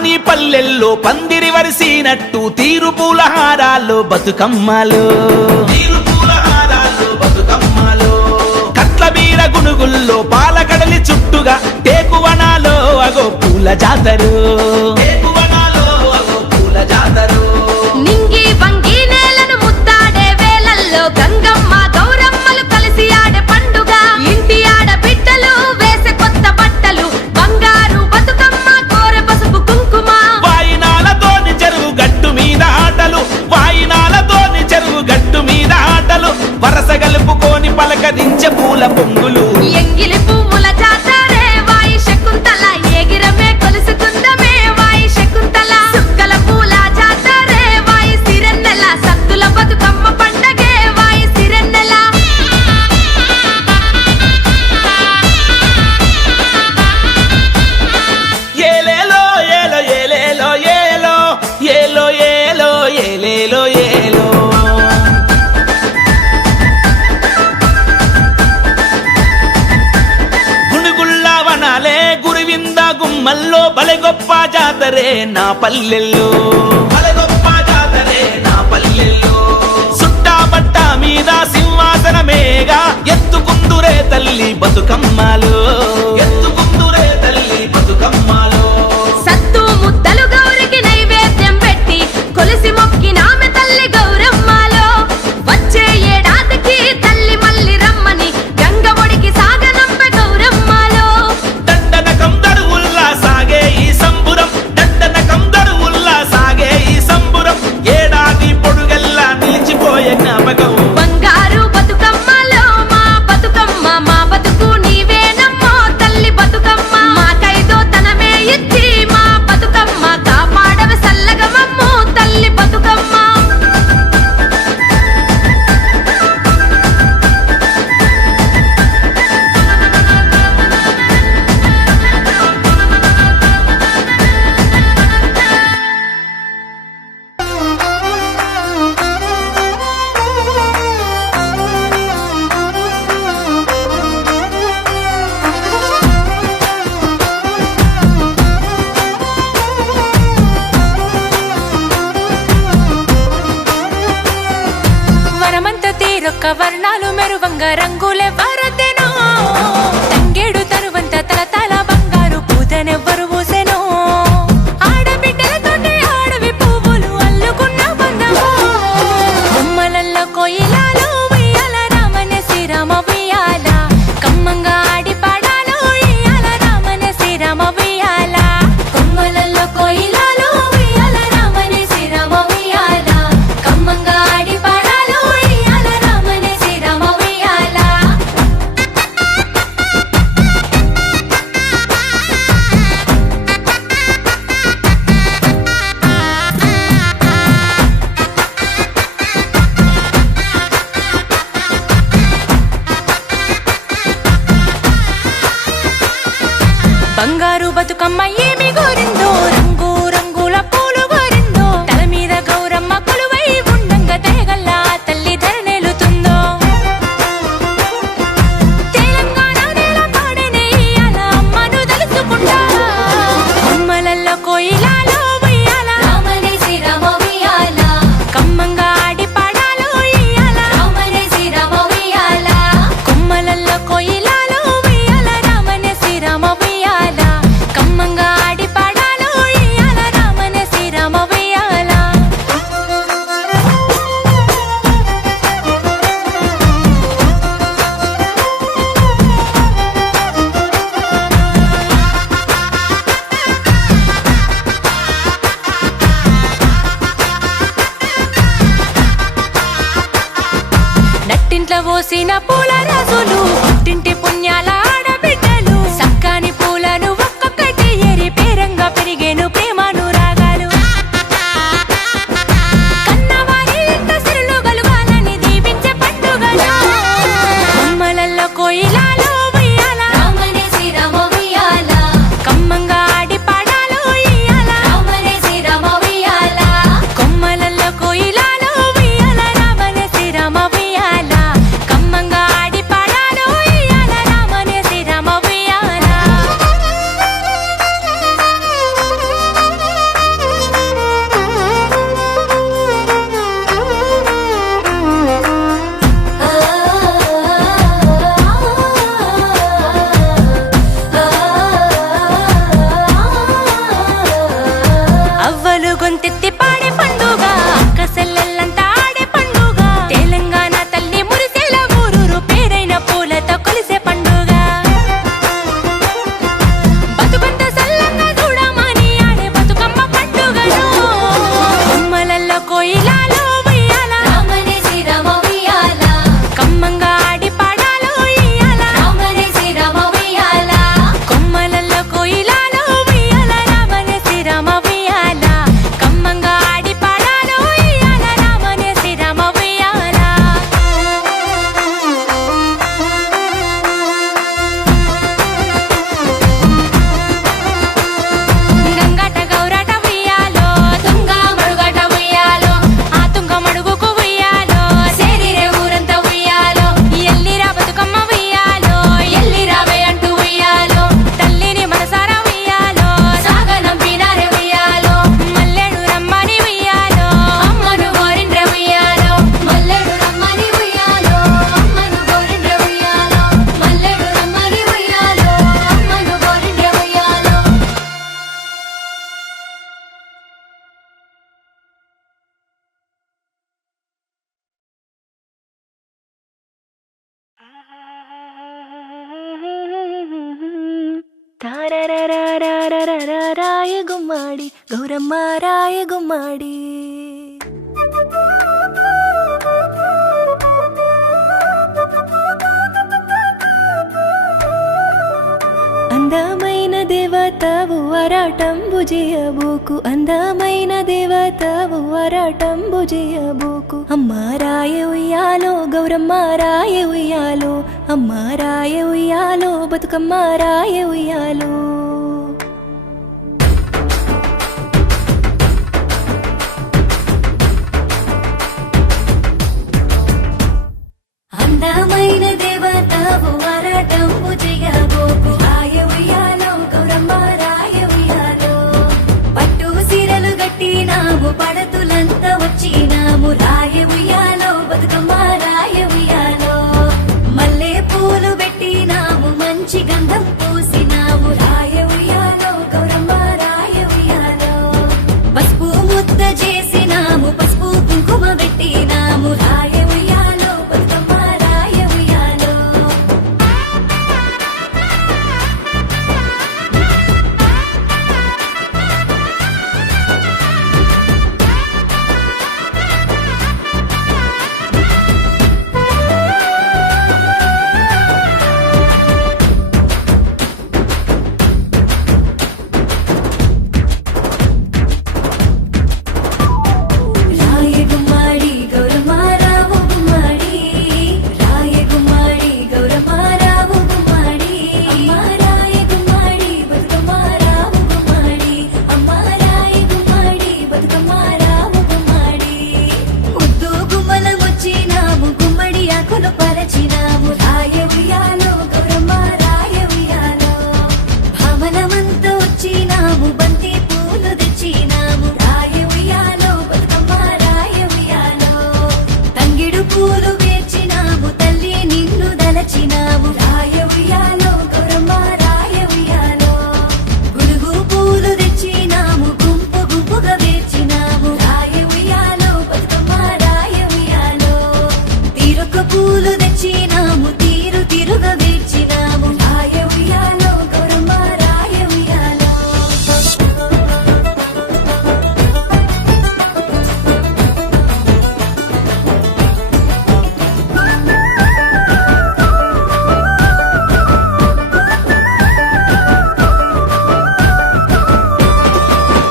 నీ పల్లెల్లో పందిరి వరిసినట్టు తీరు పూల హారాల్లో బతుకమ్మలో కట్ల బీర గునుగుల్లో పాలకడలి చుట్టుగా టేకువనాలో అగో పూల జాతరు నింగి వంగి నేలను ముద్దాడే వేలల్లో గంగమ్మ గౌరమ్మలు కలిసి ఆడే పండుగ ఇంటి ఆడ బిడ్డలు వేసే కొత్త బట్టలు బంగారు బతుకమ్మ కోరె పసుపు కుంకుమ వాయినాలతోని చెరువు గట్టు మీద ఆటలు వాయినాలతోని చెరువు గట్టు మీద ఆటలు వరస గలుపుకొని పలకరించే పూల పొంగులు ఎంగిలి పువ్వుల జాతరే వాయి శకుంతల ఎగిరమే కొలుసుకుందమే వాయి శకుంతల సుక్కల పూల జాతరే వాయి సిరెన్నెల సత్తుల బతుకమ్మ పండగే వాయి సిరెన్నెల ఏలేలో ఏలో ఏలేలో ఏలో ఏలో ఏలో ఏలేలో ఏలో గుణగుళ్ళ వనాలే గురివింద గుమ్మల్లో బలె గొప్ప జాతరే నా పల్లెల్లో సుట్టా బట్ట మీద సింహాసనమేగా ఎత్తుకుందురే తల్లి బతుకమ్మలో సత్తు ముద్దలు గౌరికి నైవేద్యం పెట్టి కొలిసి మొక్కినామె తల్లి గౌరమ్మలో వచ్చే ఏడాదికి తల్లి మళ్ళీ రమ్మని గంగ ఒడికి సాగనంప గౌరమ్మలో దండనకం దరువుల్లా సాగే ఈ సంబురం దండనకం దరువుల్లా సాగే ఈ సంబురం ఏడాది పొడుగల్లా నిలిచిపోయే జ్ఞాపకం బంగారు బతుకమ్మలో మా బతుకమ్మ మా బతుకు నీవేనమ్మో తల్లి బతుకమ్మ మాకైదో తనమే ఇచ్చి మా బతుకమ్మ కాపాడవ సల్లగమమ్మో తల్లి బతుకమ్మ వరమంత తీరొక్క వర్ణాలు మెరువంగ రంగులే వరదెనో తంగేడు తరువంత తలతల బంగారు పూతనెవ్వరు పూసెనో ఆడబిడ్డలతోటి ఆడవి పువ్వులు అల్లుకున్న బంధమో బొమ్మలల్లో కోయిలాలు ఉయ్యాల రామనే శ్రీరామ ఉయ్యాల కమ్మంగా ఆడి పాడాలు ఉయ్యాల రామనే శ్రీరామ ఉయ్యాల బొమ్మలల్లో కోయిలాలు ఉయ్యాల రామనే శ్రీరామ ఉయ్యాల కమ్మంగా ఆడి పాడాలు ఉయ్యాల రామనే శ్రీరామ ఉయ్యాల బంగారు బతుకమ్మ ఏమి గోరిందో రంగు రంగుల పూలు గోరిందో తల మీద గౌరమ్మ కొలువై ఉండంగా దయగల్లా తల్లి ధరనేలుతుందో తెలంగాణ నేల పాడనే ఇయ్యాల అమ్మను తలుచుకుంటా బొమ్మలల్లో కోయిలాలో ఉయ్యాల రామనే శ్రీరామ ఉయ్యాల కమ్మంగా ఆడి పాడాలో ఇయ్యాల రామనే శ్రీరామ ఉయ్యాల కొమ్మలల్లో కోయిలాలో ఉయ్యాల రామనే శ్రీరామ ఉయ్యాల కమ్మంగా ఆడి పాడాలో ఇయ్యాల రామనే శ్రీరామ ఉయ్యాల నట్టింట్ల పోసిన పూల రాజులు పుట్టింటి పుణ్యాల ఆడబిడ్డలు సక్కాని పూలను ఒక్కొక్కటి ఏరి పేరంగా పెరిగేను ప్రేమను రాగాలు కన్నవారి ఇంట సిరులు గలుగాలని దీవించే పండుగ బొమ్మలల్లో కోయిలాలో ఉయ్యాల రామనే శ్రీరామ ఉయ్యాల కమ్మంగా ఆడి పాడాలో ఇయ్యాల రామనే శ్రీరామ ఉయ్యాల కొమ్మలల్లో కోయిలాలో ఉయ్యాల రామనే శ్రీరామ ఉయ్యాల కమ్మంగా ఆడి పాడాలో రాయ గుమ్మాడి గౌరమ్మ రాయ గుమ్మాడి అందమైన దేవతవు అరాటంబు చేయబోకు అందమైన దేవతవు అరాటంబు చేయబోకు అమ్మ రాయ ఉయ్యాలో గౌరమ్మ రాయ ఉయ్యాలో అమ్మ రాయ ఉయ్యాలో బతుకమ్మ రాయ ఉయ్యాలో అందమైన దేవతవు అరాటంబు చేయబోకు రాయ ఉయ్యాలో గౌరమ్మ రాయ ఉయ్యాలో పట్టు సీరలు గట్టినాము పడతులంతా వచ్చినాము రాయ ఉయ్యాలో బతుకమ్మ రాయ ఉయ్యాలో మల్లె పూలు పెట్టినాము మంచి గంధం పూసినాము రాయ ఉయ్యాలో గౌరమ్మ రాయ ఉయ్యాలో పసుపు ముద్ద చేసినాము పసుపు కుంకుమ పెట్టినాము రాయ ఉయ్యాలో బతుకమ్మ రాయ ఉయ్యాలో రాయ గుమ్మాడి గౌరమ్మ రావు గుమ్మాడి రాయ గుమ్మాడి గౌరమ్మ రావు గుమ్మాడి అమ్మ రాయ గుమ్మాడి బతుకమ్మ రావు గుమ్మాడి అమ్మ రాయ గుమ్మాడి బతుకమ్మ రావు గుమ్మాడి ముద్దు గుమ్మల వచ్చినాము గుమ్మడి ఆకులు పరచినాము రాయ ఉయ్యాలో గౌరమ్మ రాయ ఉయ్యాలో భావనమంతా వచ్చినాము బంతి పూలు తెచ్చినాము రాయ ఉయ్యాలో బతుకమ్మ రాయ ఉయ్యాలో తంగిడు పూలు వేచినాము తల్లి నిన్ను దలచినాము రాయ ఉయ్యాలో గౌరమ్మ రాయ ఉయ్యాలో గుడుగు పూలు తెచ్చినాము గుంపు గుంపుగా వేచినాము రాయ ఉయ్యాలో బతుకమ్మ రాయ ఉయ్యాలో తీరొక్క పూలు తెచ్చినాము తీరు తీరుగా వేచినాము రాయ ఉయ్యాలో గౌరమ్మ రాయ ఉయ్యాలో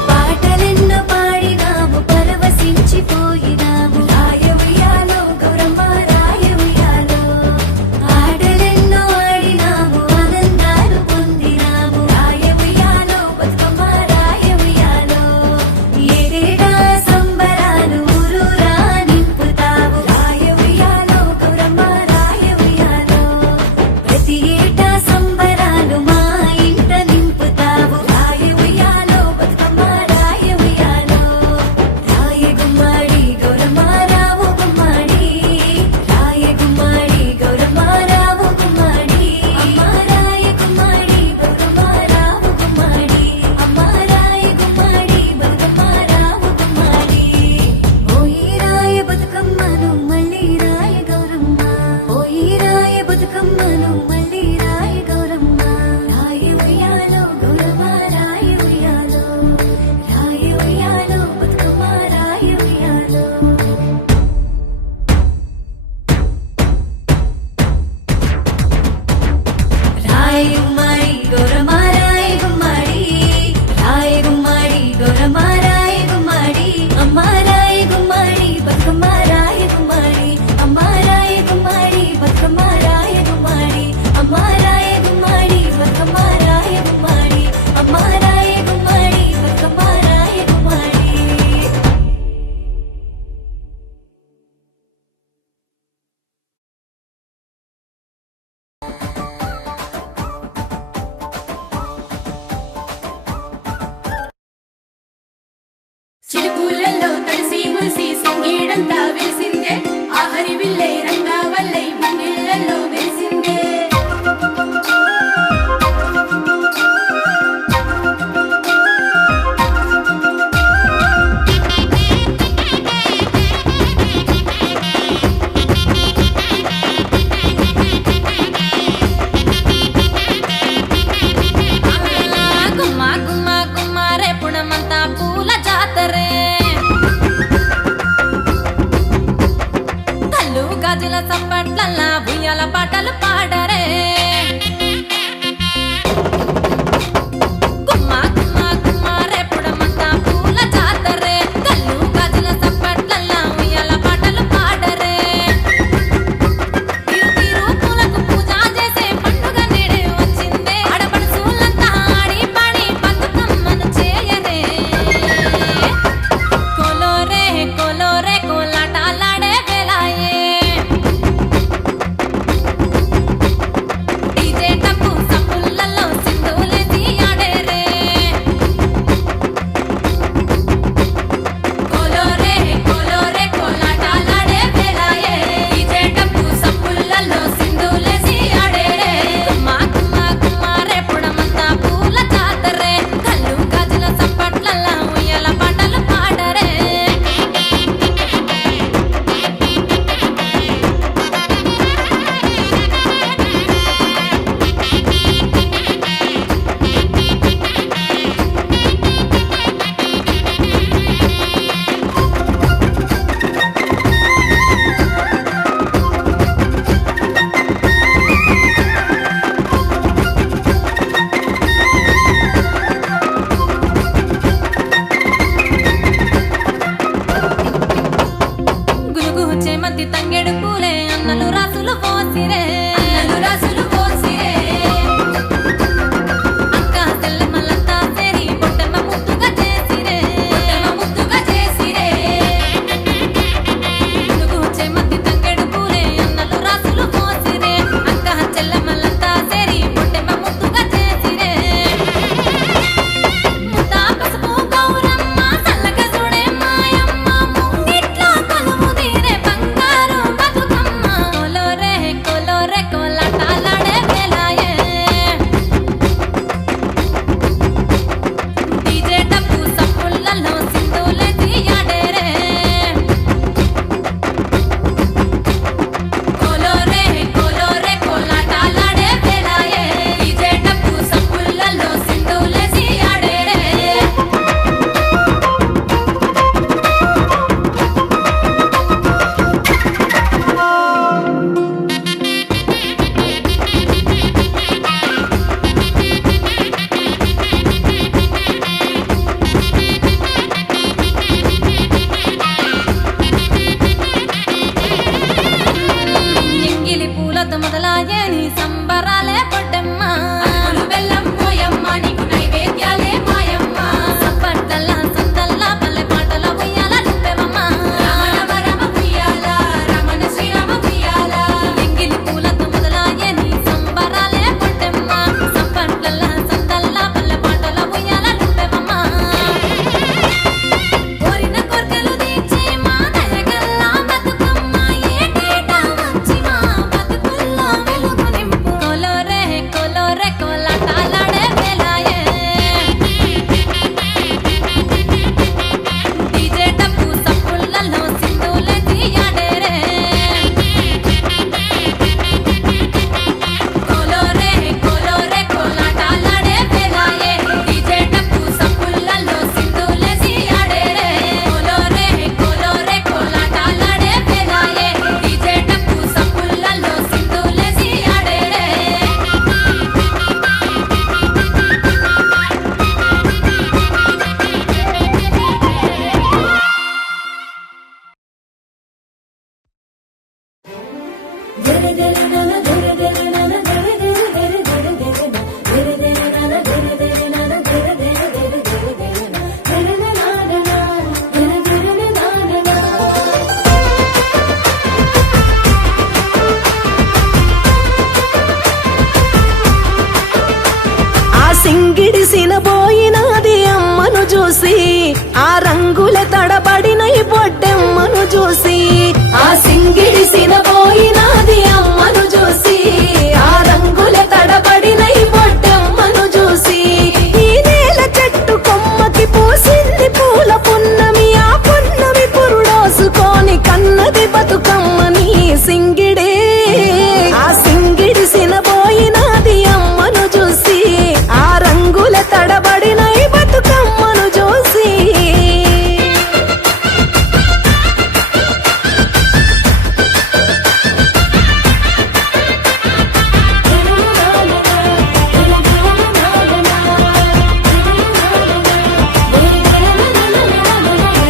పాటలెన్నో పాడినాము పరవశించిపోయినాము రాయ ఉయ్యాలో గౌరమ్మ రాయ ఉయ్యాలో ఆటలెన్నో ఆడినాము ఆనందాలు పొందినాము రాయ ఉయ్యాలో బతుకమ్మ రాయ ఉయ్యాలో ఏడేడా సంబరాలు ఊరూరా నింపుతావు రాయ ఉయ్యాలో గౌరమ్మ రాయ ఉయ్యాలో ప్రతి ఏటా సంబరాలు మా ఇంట నింపుతావు రాయ ఉయ్యాలో బతుకమ్మ రాయ ఉయ్యాలో రాయ గుమ్మాడి గౌరమ్మ రావు గుమ్మాడి రాయ గుమ్మాడి గౌరమ్మ రావు గుమ్మాడి అమ్మ రాయ గుమ్మాడి బతుకమ్మ రావు గుమ్మాడి అమ్మ రాయ గుమ్మాడి బతుకమ్మ రావు గుమ్మాడి ఓయి రాయ బతుకమ్మను మళ్ళీ రాయ గౌరమ్మ ఓయి రాయ బతుకమ్మను మళ్ళీ రాయ గౌరమ్మ రాయ ఉయ్యాలో గౌరమ్మ రాయ ఉయ్యాలో రాయ ఉయ్యాలో బతుకమ్మ రాయ ఉయ్యాలో రాయ గుమ్మాడి గౌరమ్మ రాయ గుమ్మాడి రాయ గుమ్మాడి గౌరమ్మ రాయ గుమ్మాడి అమ్మ రాయ గుమ్మాడి బతుకమ్మ రాయ గుమ్మాడి అమ్మ రాయ గుమ్మాడి బతుకమ్మ రాయ గుమ్మాడి అమ్మ రాయ గుమ్మాడి బతుకమ్మ రాయ గుమ్మాడి అమ్మ రాయ గుమ్మాడి బతుకమ్మ రాయ గుమ్మాడి చిలుకూళ్ళల్లో తడిసి మురిసి సంగీడంతా వెలిసిందే ఆహరి విల్లై రంగా వల్లై ముంగిళ్ళల్లో వెలిసిందే ఆ సింగిడిసిన పోయినది అమ్మను చూసి ఆ రంగుల తడబడిన ఈ బొడ్డెమ్మను చూసి ఆ సింగిడిసిన పోయినది అమ్మను చూసి ఆ రంగుల తడబడిన ఈ బొడ్డెమ్మను చూసి ఈ నేల చెట్టు కొమ్మకి పూసింది పూల పున్నమి ఆ పున్నమి పురుడోసుకొని కన్నది బతుకమ్మని సింగిడే ఆ సింగిడిసిన పోయినది అమ్మను చూసి ఆ రంగుల తడబడిన ఈ బతుకమ్మను చూసి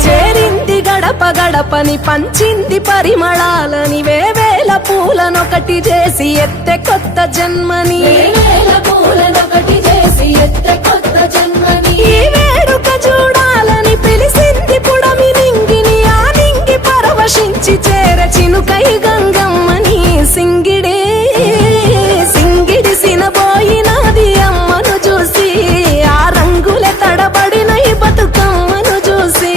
చేరింది గడప గడపని పంచింది పరిమళాలని వేవేల పూలనొకటి చేసి ఎత్తె కొత్త జన్మని పూలనొకటి చేసి ఎత్తె కొత్త జన్మని ఈ వేడుక చూడాలని పిలిసింది పుడమి నింగిని ఆ నింగి పరవశించి చేర చినుకై గంగమ్మని సింగిడే సింగిడిసిన పోయినది అమ్మను చూసి ఆ రంగుల తడబడిన ఈ బతుకమ్మను చూసి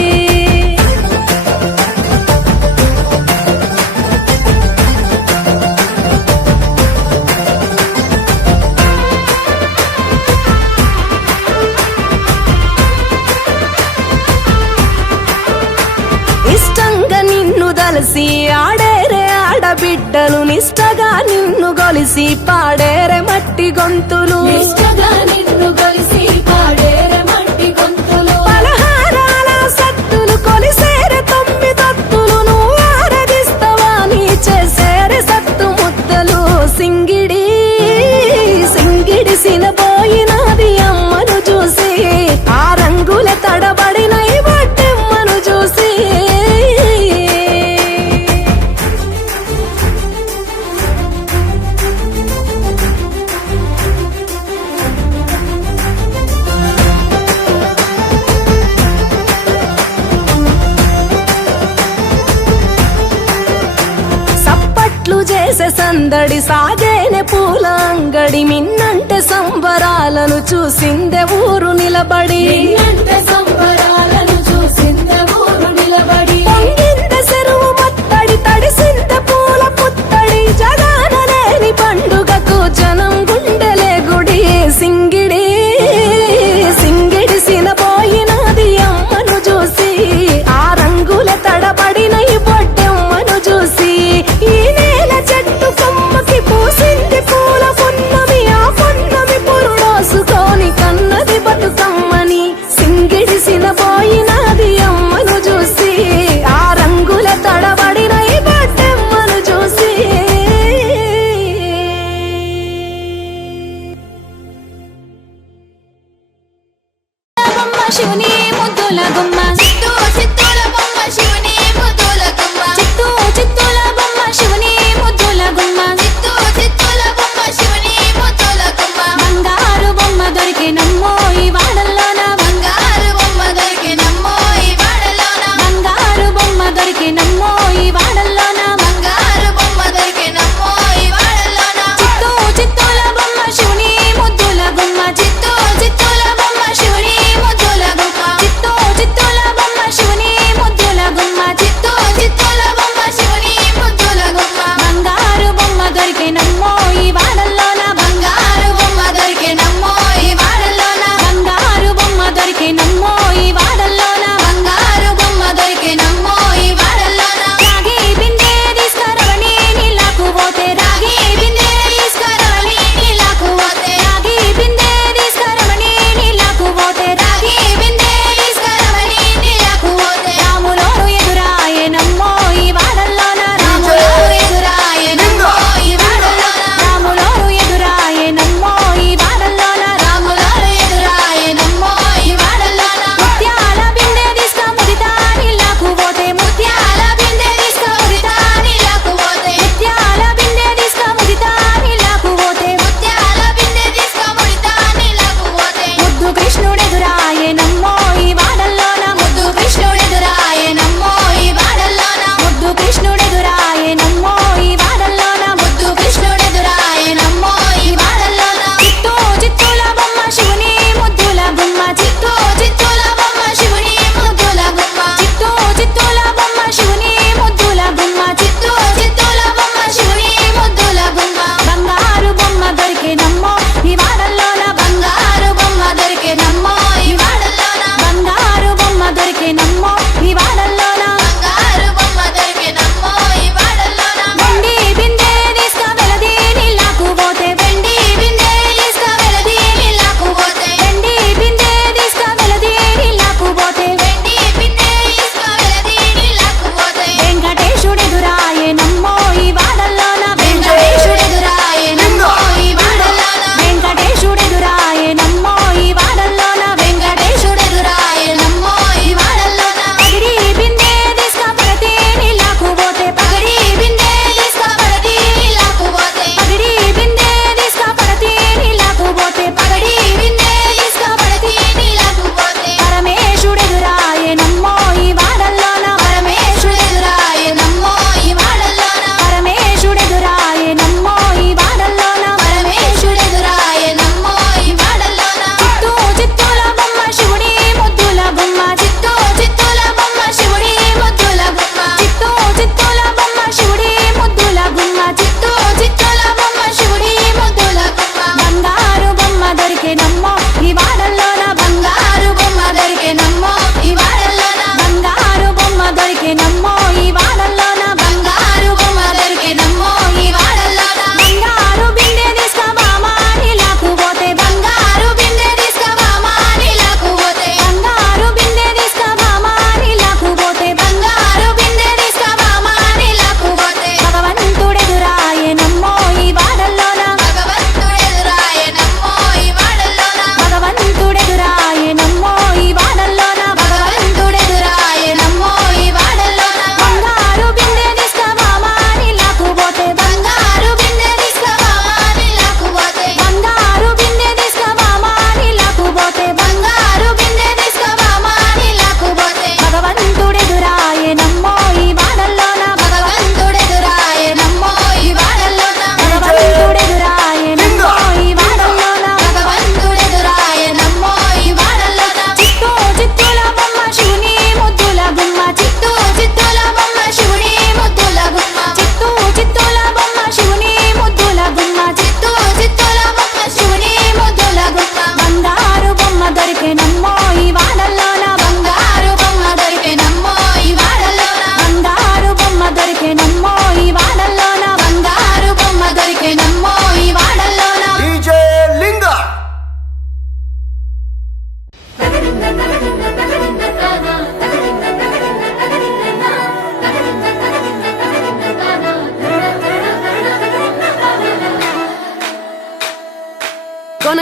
ఇష్టంగా నిన్ను దలసి ఆడేరే ఆడబిడ్డలు నిష్టగా నిన్ను గొలిసి పాడేరే మట్టి గొంతులు నిష్టగా నిన్ను గొలిసి పాడేరే మట్టి గొంతులు పలహారాల సత్తులు కొలిసేరే తొమ్మిదొత్తులు నువ్వు ఆరగిస్తావా నీ చేసేరే సత్తు ముద్దలు సింగిడి సింగిడిసిన పోయినది అమ్మను చూసి ఆ రంగుల తడబడిన ఈ బొడ్డెమ్మను చూసి సప్పట్లు చేసే సందడి సాగేనే పూల అంగడి మిన్నంటే సంబరాలను చూసిందే ఊరు నిలబడి సంబరాలను చూసిందే ఊరు నిలబడి పొంగిందే చెరువు మత్తడి తడిసిందే పూల పుత్తడి జగాన లేని పండుగకు జనం గుండెలే గుడి సింగిడి సింగిడిసిన పోయినది అమ్మను చూసి ఆ రంగుల తడబడిన ఈ బొడ్డెమ్మను చూసి ఈ నేల చెట్టు కొమ్మకి పూసింది పూల పున్నమి ఆ పున్నమి పురుడోసుకొని కన్నది బతుకమ్మని సింగిడిసిన పోయినది అమ్మను చూసి ఆ రంగుల తడబడిన ఈ బొడ్డెమ్మను చూసి బొమ్మ శివుని ముద్దుల గుమ్మ చిత్తూ చిత్తూల బొమ్మ శివుని ముద్దుల గుమ్మ చిత్తూ చిత్తూల బొమ్మ శివుని ముద్దుల గుమ్మ చిత్తూ చిత్తూల బొమ్మ శివుని ముద్దుల గుమ్మ బంగారు బొమ్మ దొరికినమ్మో ఈ వాడల్లోన బంగారు బొమ్మ దొరికినమ్మో ఈ వాడల్లోన బంగారు బొమ్మ దొరికినమ్మో ఈ వాడల్లోన బంగారు బొమ్మ దొరికినమ్మో ఈ వాడల్లోన చిత్తూ చిత్తూల బొమ్మ శివుని ముద్దుల గుమ్మ చిత్తూ చిత్తూల బొమ్మ శివుని ముద్దుల గుమ్మ చిత్తూ చిత్తూల బొమ్మ శివుని ముద్దుల గుమ్మ చిత్తూ చిత్తూల బొమ్మ శివుని ముద్దుల గుమ్మ బంగారు బొమ్మ దొరికినమ్మో ఈ వాడల్లోన బంగారు బొమ్మ దొరికినమ్మో ఈ వాడల్లోన బంగారు బొమ్మ దొరికినమ్మో ఈ వాడల్లోన బంగారు బొమ్మ దొరికినమ్మో ఈ వాడల్లోన రాగి బిందె తీసుకురవని నీళ్ళకు పోతే రాగి బిందె తీసుకురవని నీళ్ళకు పోతే రాగి బిందె తీసుకురవని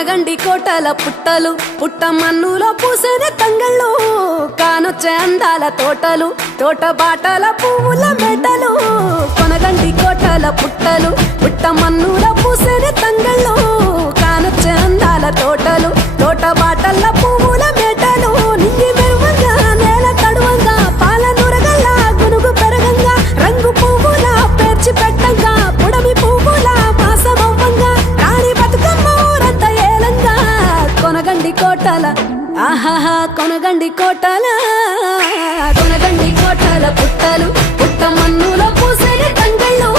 కొనగండి కోటల పుట్టలు పుట్ట మన్నులో పూసిన తంగళ్ళు కానొచ్చే అందాల తోటలు తోట బాటల పువ్వుల మెటలు కొనగండి కోటల పుట్టలు పుట్ట మన్నులో పూసిన తంగళ్ళు కానొచ్చే అందాల తోటలు తోట బాటల పువ్వుల మెటలు నింగి మెరువంగా నేల తడువంగా పాల నురగల్ల గునుగు పెరగంగా రంగు పువ్వుల పేర్చి పెట్టంగా పుడమి పువ్వుల మాసమవ్వంగా రాణి బతుకమ్మ ఊరంత ఏలంగా కొనగండి కోటల ఆహాహా కొనగండి కోటల కొనగండి కోటల పుట్టలు పుట్ట మన్నులో పూసిన తంగళ్ళు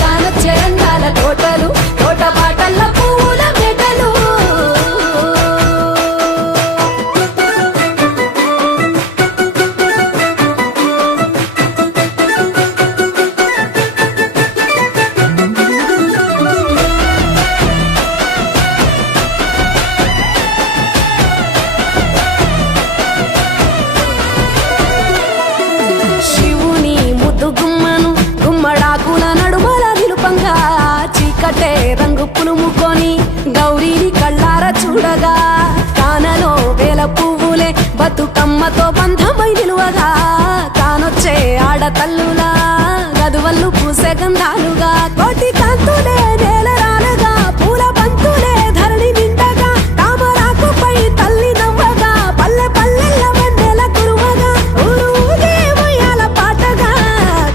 కానొచ్చే అందాల తోటలు తోట బాటల్ల పువ్వుల మెటలు శివుని ముద్దు గుమ్మను గుమ్మడాకుల నడుమల నిలుపంగా చీకటే రంగు పులుముకొని గౌరీని కళ్ళార చూడగా కానలో వేల పువ్వులే బతుకమ్మతో బంధమై నిలువగా కానొచ్చే ఆడతల్లులా గదువల్లు పూసే గంధాలుగా కోటి కాంతులే నేల రాలగా పూల బంతులే ధరణి నిండగా తామరాకుపై తల్లి నవ్వగా పల్లె పల్లెల్ల వెన్నెల కురువగా ఊరు ఊగే ఉయ్యాల పాటగా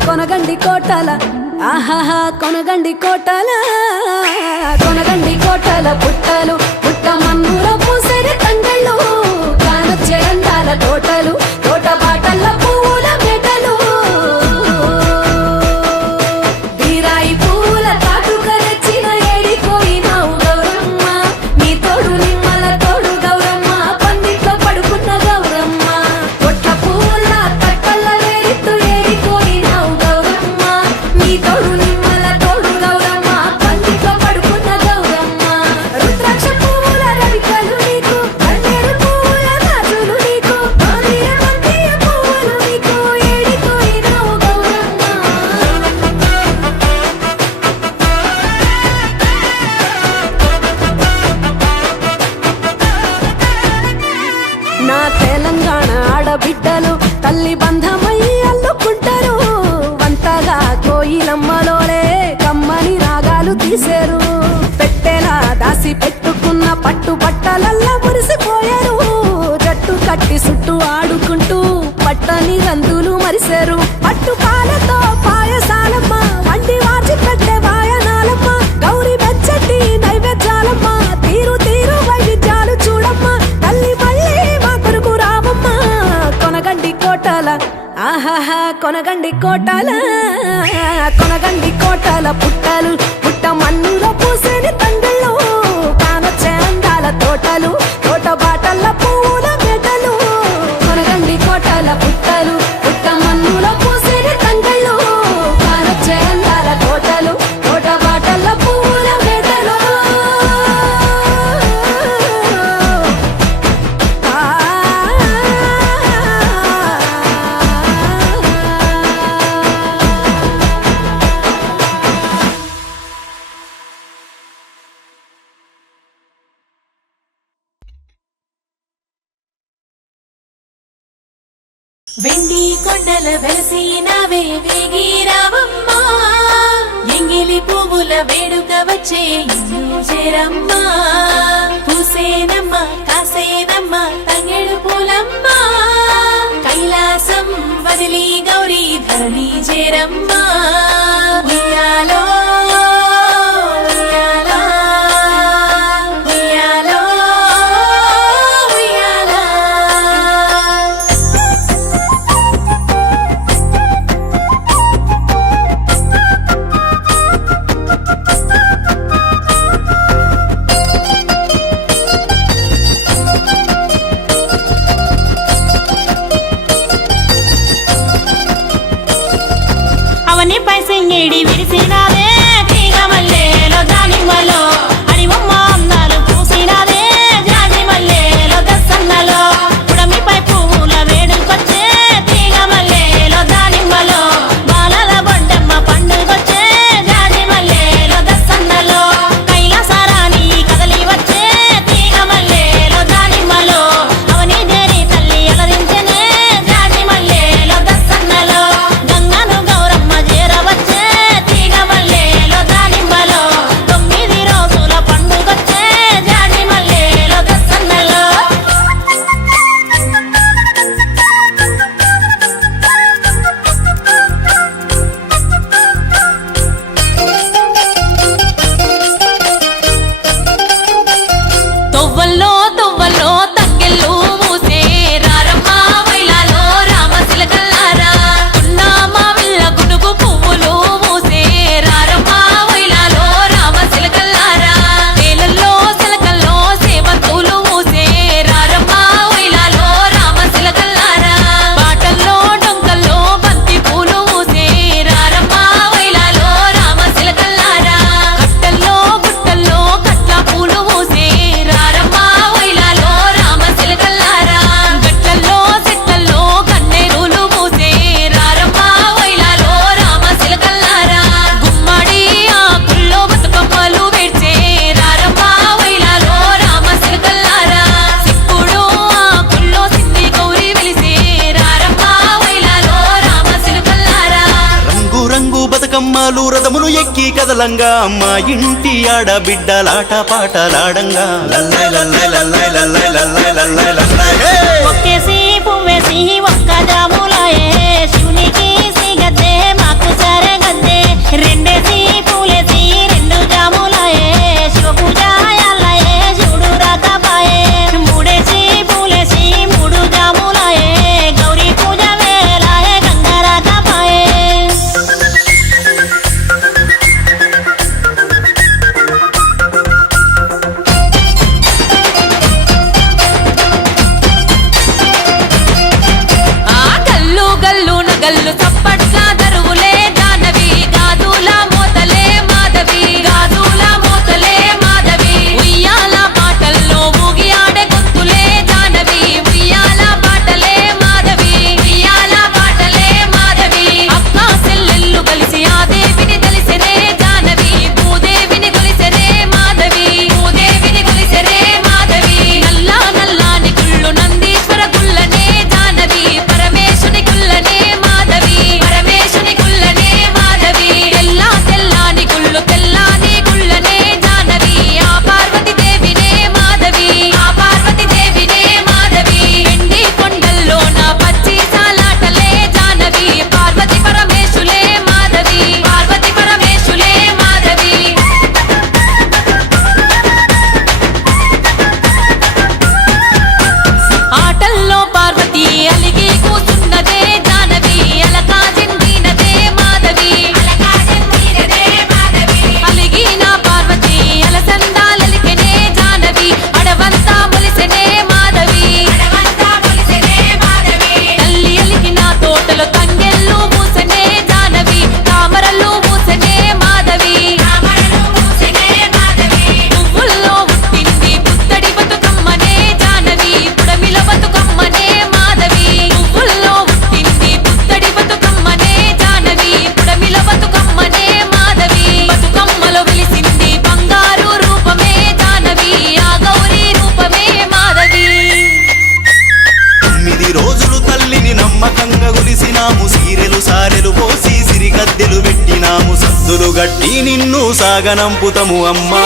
కొనగండి కోటల ఆహాహా కొనగండి కోటల కొనగండి కోటల పుట్టలు పుట్ట మన్నులో పూసిన తంగళ్ళు కానొచ్చే అందాల తోటలు తోట బాటల్ల పువ్వుల మెటలు బీరాయి పూల తాటుక తెచ్చిన ఏడిపోయినావు గౌరమ్మ నీ తోడు నిమ్మల తోడు గౌరమ్మ పందిట్లో పడుకున్న గౌరమ్మ పొట్ల పూల తట్టల్ల వేరిత్తు ఏడిపోయినావు గౌరమ్మ నీ తోడు నిమ్మల తోడు గౌరమ్మ పందిట్లో పడుకున్న గౌరమ్మ రుద్రాక్ష పువ్వుల రవికలు నీకు కన్నేరు పువ్వుల రాజులు నీకు మామిడి మందియ పువ్వులు నీకు ఏడిపోయినావు గౌరమ్మ నా తెలంగాణ ఆడబిడ్డలు తల్లి బంధమై అల్లుకుంటారు వంతగా కోయిలమ్మలోనే కమ్మని రాగాలు తీశారు పెట్టేలా దాసి పెట్టుకున్న పట్టు బట్టలల్లా మురిసిపోయారు జట్టు కట్టి చుట్టూ ఆడుకుంటూ పట్టని రందులు మరిశారు పట్టు పాలతో పాయసాలమ్మ వండి వాచి పెట్టే వాయనాలమ్మ గౌరీ బెచ్చటి నైవేద్యాలమ్మ తీరు తీరు వైవిధ్యాలు చూడమ్మ తల్లి మళ్ళీ మా కొరకు రామమ్మ కొనగండి కోటల ఆహాహా కొనగండి కోటల కొనగండి కోటల పుట్టలు పుట్ట మన్నులో పూసిన తంగళ్ళు కానొచ్చే అందాల తోటలు తోట బాటల్ల పువ్వుల మెటలు కొనగండి కోటల పుట్టలు పుట్ట మన్నులో పూసిన తంగళ్ళు కానొచ్చే అందాల తోటలు తోట బాటల్ల పువ్వుల మెటలు వెండి కొండల వెలసినవే వేగిరావమ్మా ఎంగిలి పువ్వుల వేడుక వచ్చే ఇల్లు చేరమ్మా పూసేనమ్మ కాసేనమ్మ తంగెడు పూలమ్మ కైలాసం వదిలి గౌరీ ధరణి చేరమ్మా ఉయ్యాలో ఉయ్యాలా, ఉయ్యాలో, ఉయ్యాలా. అవని పైసే బతుకమ్మలు రథములు ఎక్కి కదలంగా అమ్మ ఇంటి ఆడబిడ్డలాట పాటలాడంగా లల్లై లల్లై లల్లై లల్లై లల్లై లల్లై లల్లై హే! ఒక్కేసి పువ్వేసి ఒక్క జాములాయే శివునికి సిగద్దే మాకు సరే గద్దే రెండేసి పూలేసి రెండు జాములాయే శివ పూజ యాలాయే శివుడు రాకపాయే మూడేసి పూలేసి మూడు జాములాయే గౌరీ పూజ వేలాయే గంగ రాకపాయే ఆ గల్లు గల్లు నగల్లు చప్పట్ల దరువులే జానవి గాజుల మోతలే మాధవి గాజుల మోతలే మాధవి ఉయ్యాల పాటల్లో ఊగి ఆడే గొంతులే జానవి ఉయ్యాల పాటలే మాధవి ఉయ్యాల పాటలే మాధవి అక్క చెల్లెళ్ళు కలిసి ఆ దేవిని తెలిసిరే జానవి భూదేవిని కొలిసిరే మాధవి భూదేవిని కొలిసిరే మాధవి నల్లా నల్లాని గుళ్ళు నందీశ్వర గుళ్ళనే జానవి పరమేశుని గుళ్ళనే మాధవి పరమేశుని గుళ్ళనే మాధవి తెల్లా తెల్లాని గుళ్ళు తెల్లాని గుళ్ళనే జానవి ఆ పార్వతి దేవినే మాధవి ఆ పార్వతి దేవినే మాధవి ఎండి కొండల్లో నా పచ్చి చాలాటలే జానవి పార్వతి పరమేశులే మాధవి పార్వతి పరమేశులే మాధవి ఆటల్లో పార్వతి అలిగి కూతున్నదే జానవి అలకా చెందినదే మాధవి అలకా చెందినదే మాధవి అలిగిన పార్వతి అలసందాలలికెనే జానవి అడవంతా మొలిసెనే మాధవి అడవంతా మొలిసెనే మాధవి తల్లి అలిగిన తోటలో తంగెళ్ళు మూసెనే జానవి తామరలు మూసెనే మాధవి తామరలు మూసెనే మాధవి పువ్వుల్లో పుట్టింది పుత్తడి బతుకమ్మనే జానవి పుడమిల బతుకమ్మనే మాధవి పువ్వుల్లో పుట్టింది పుత్తడి బతుకమ్మనే జానవి పుడమిల బతుకమ్మనే మాధవి బతుకమ్మలో వెలిసింది బంగారు రూపమే జానవి ఆ గౌరీ రూపమే మాధవి 9 రోజులు తల్లిని నమ్మకంగా కొలిసినాము సీరెలు సారెలు పోసి సిరిగద్దెలు పెట్టినాము సద్దులు గట్టి నిన్ను సాగనంపుతము అమ్మా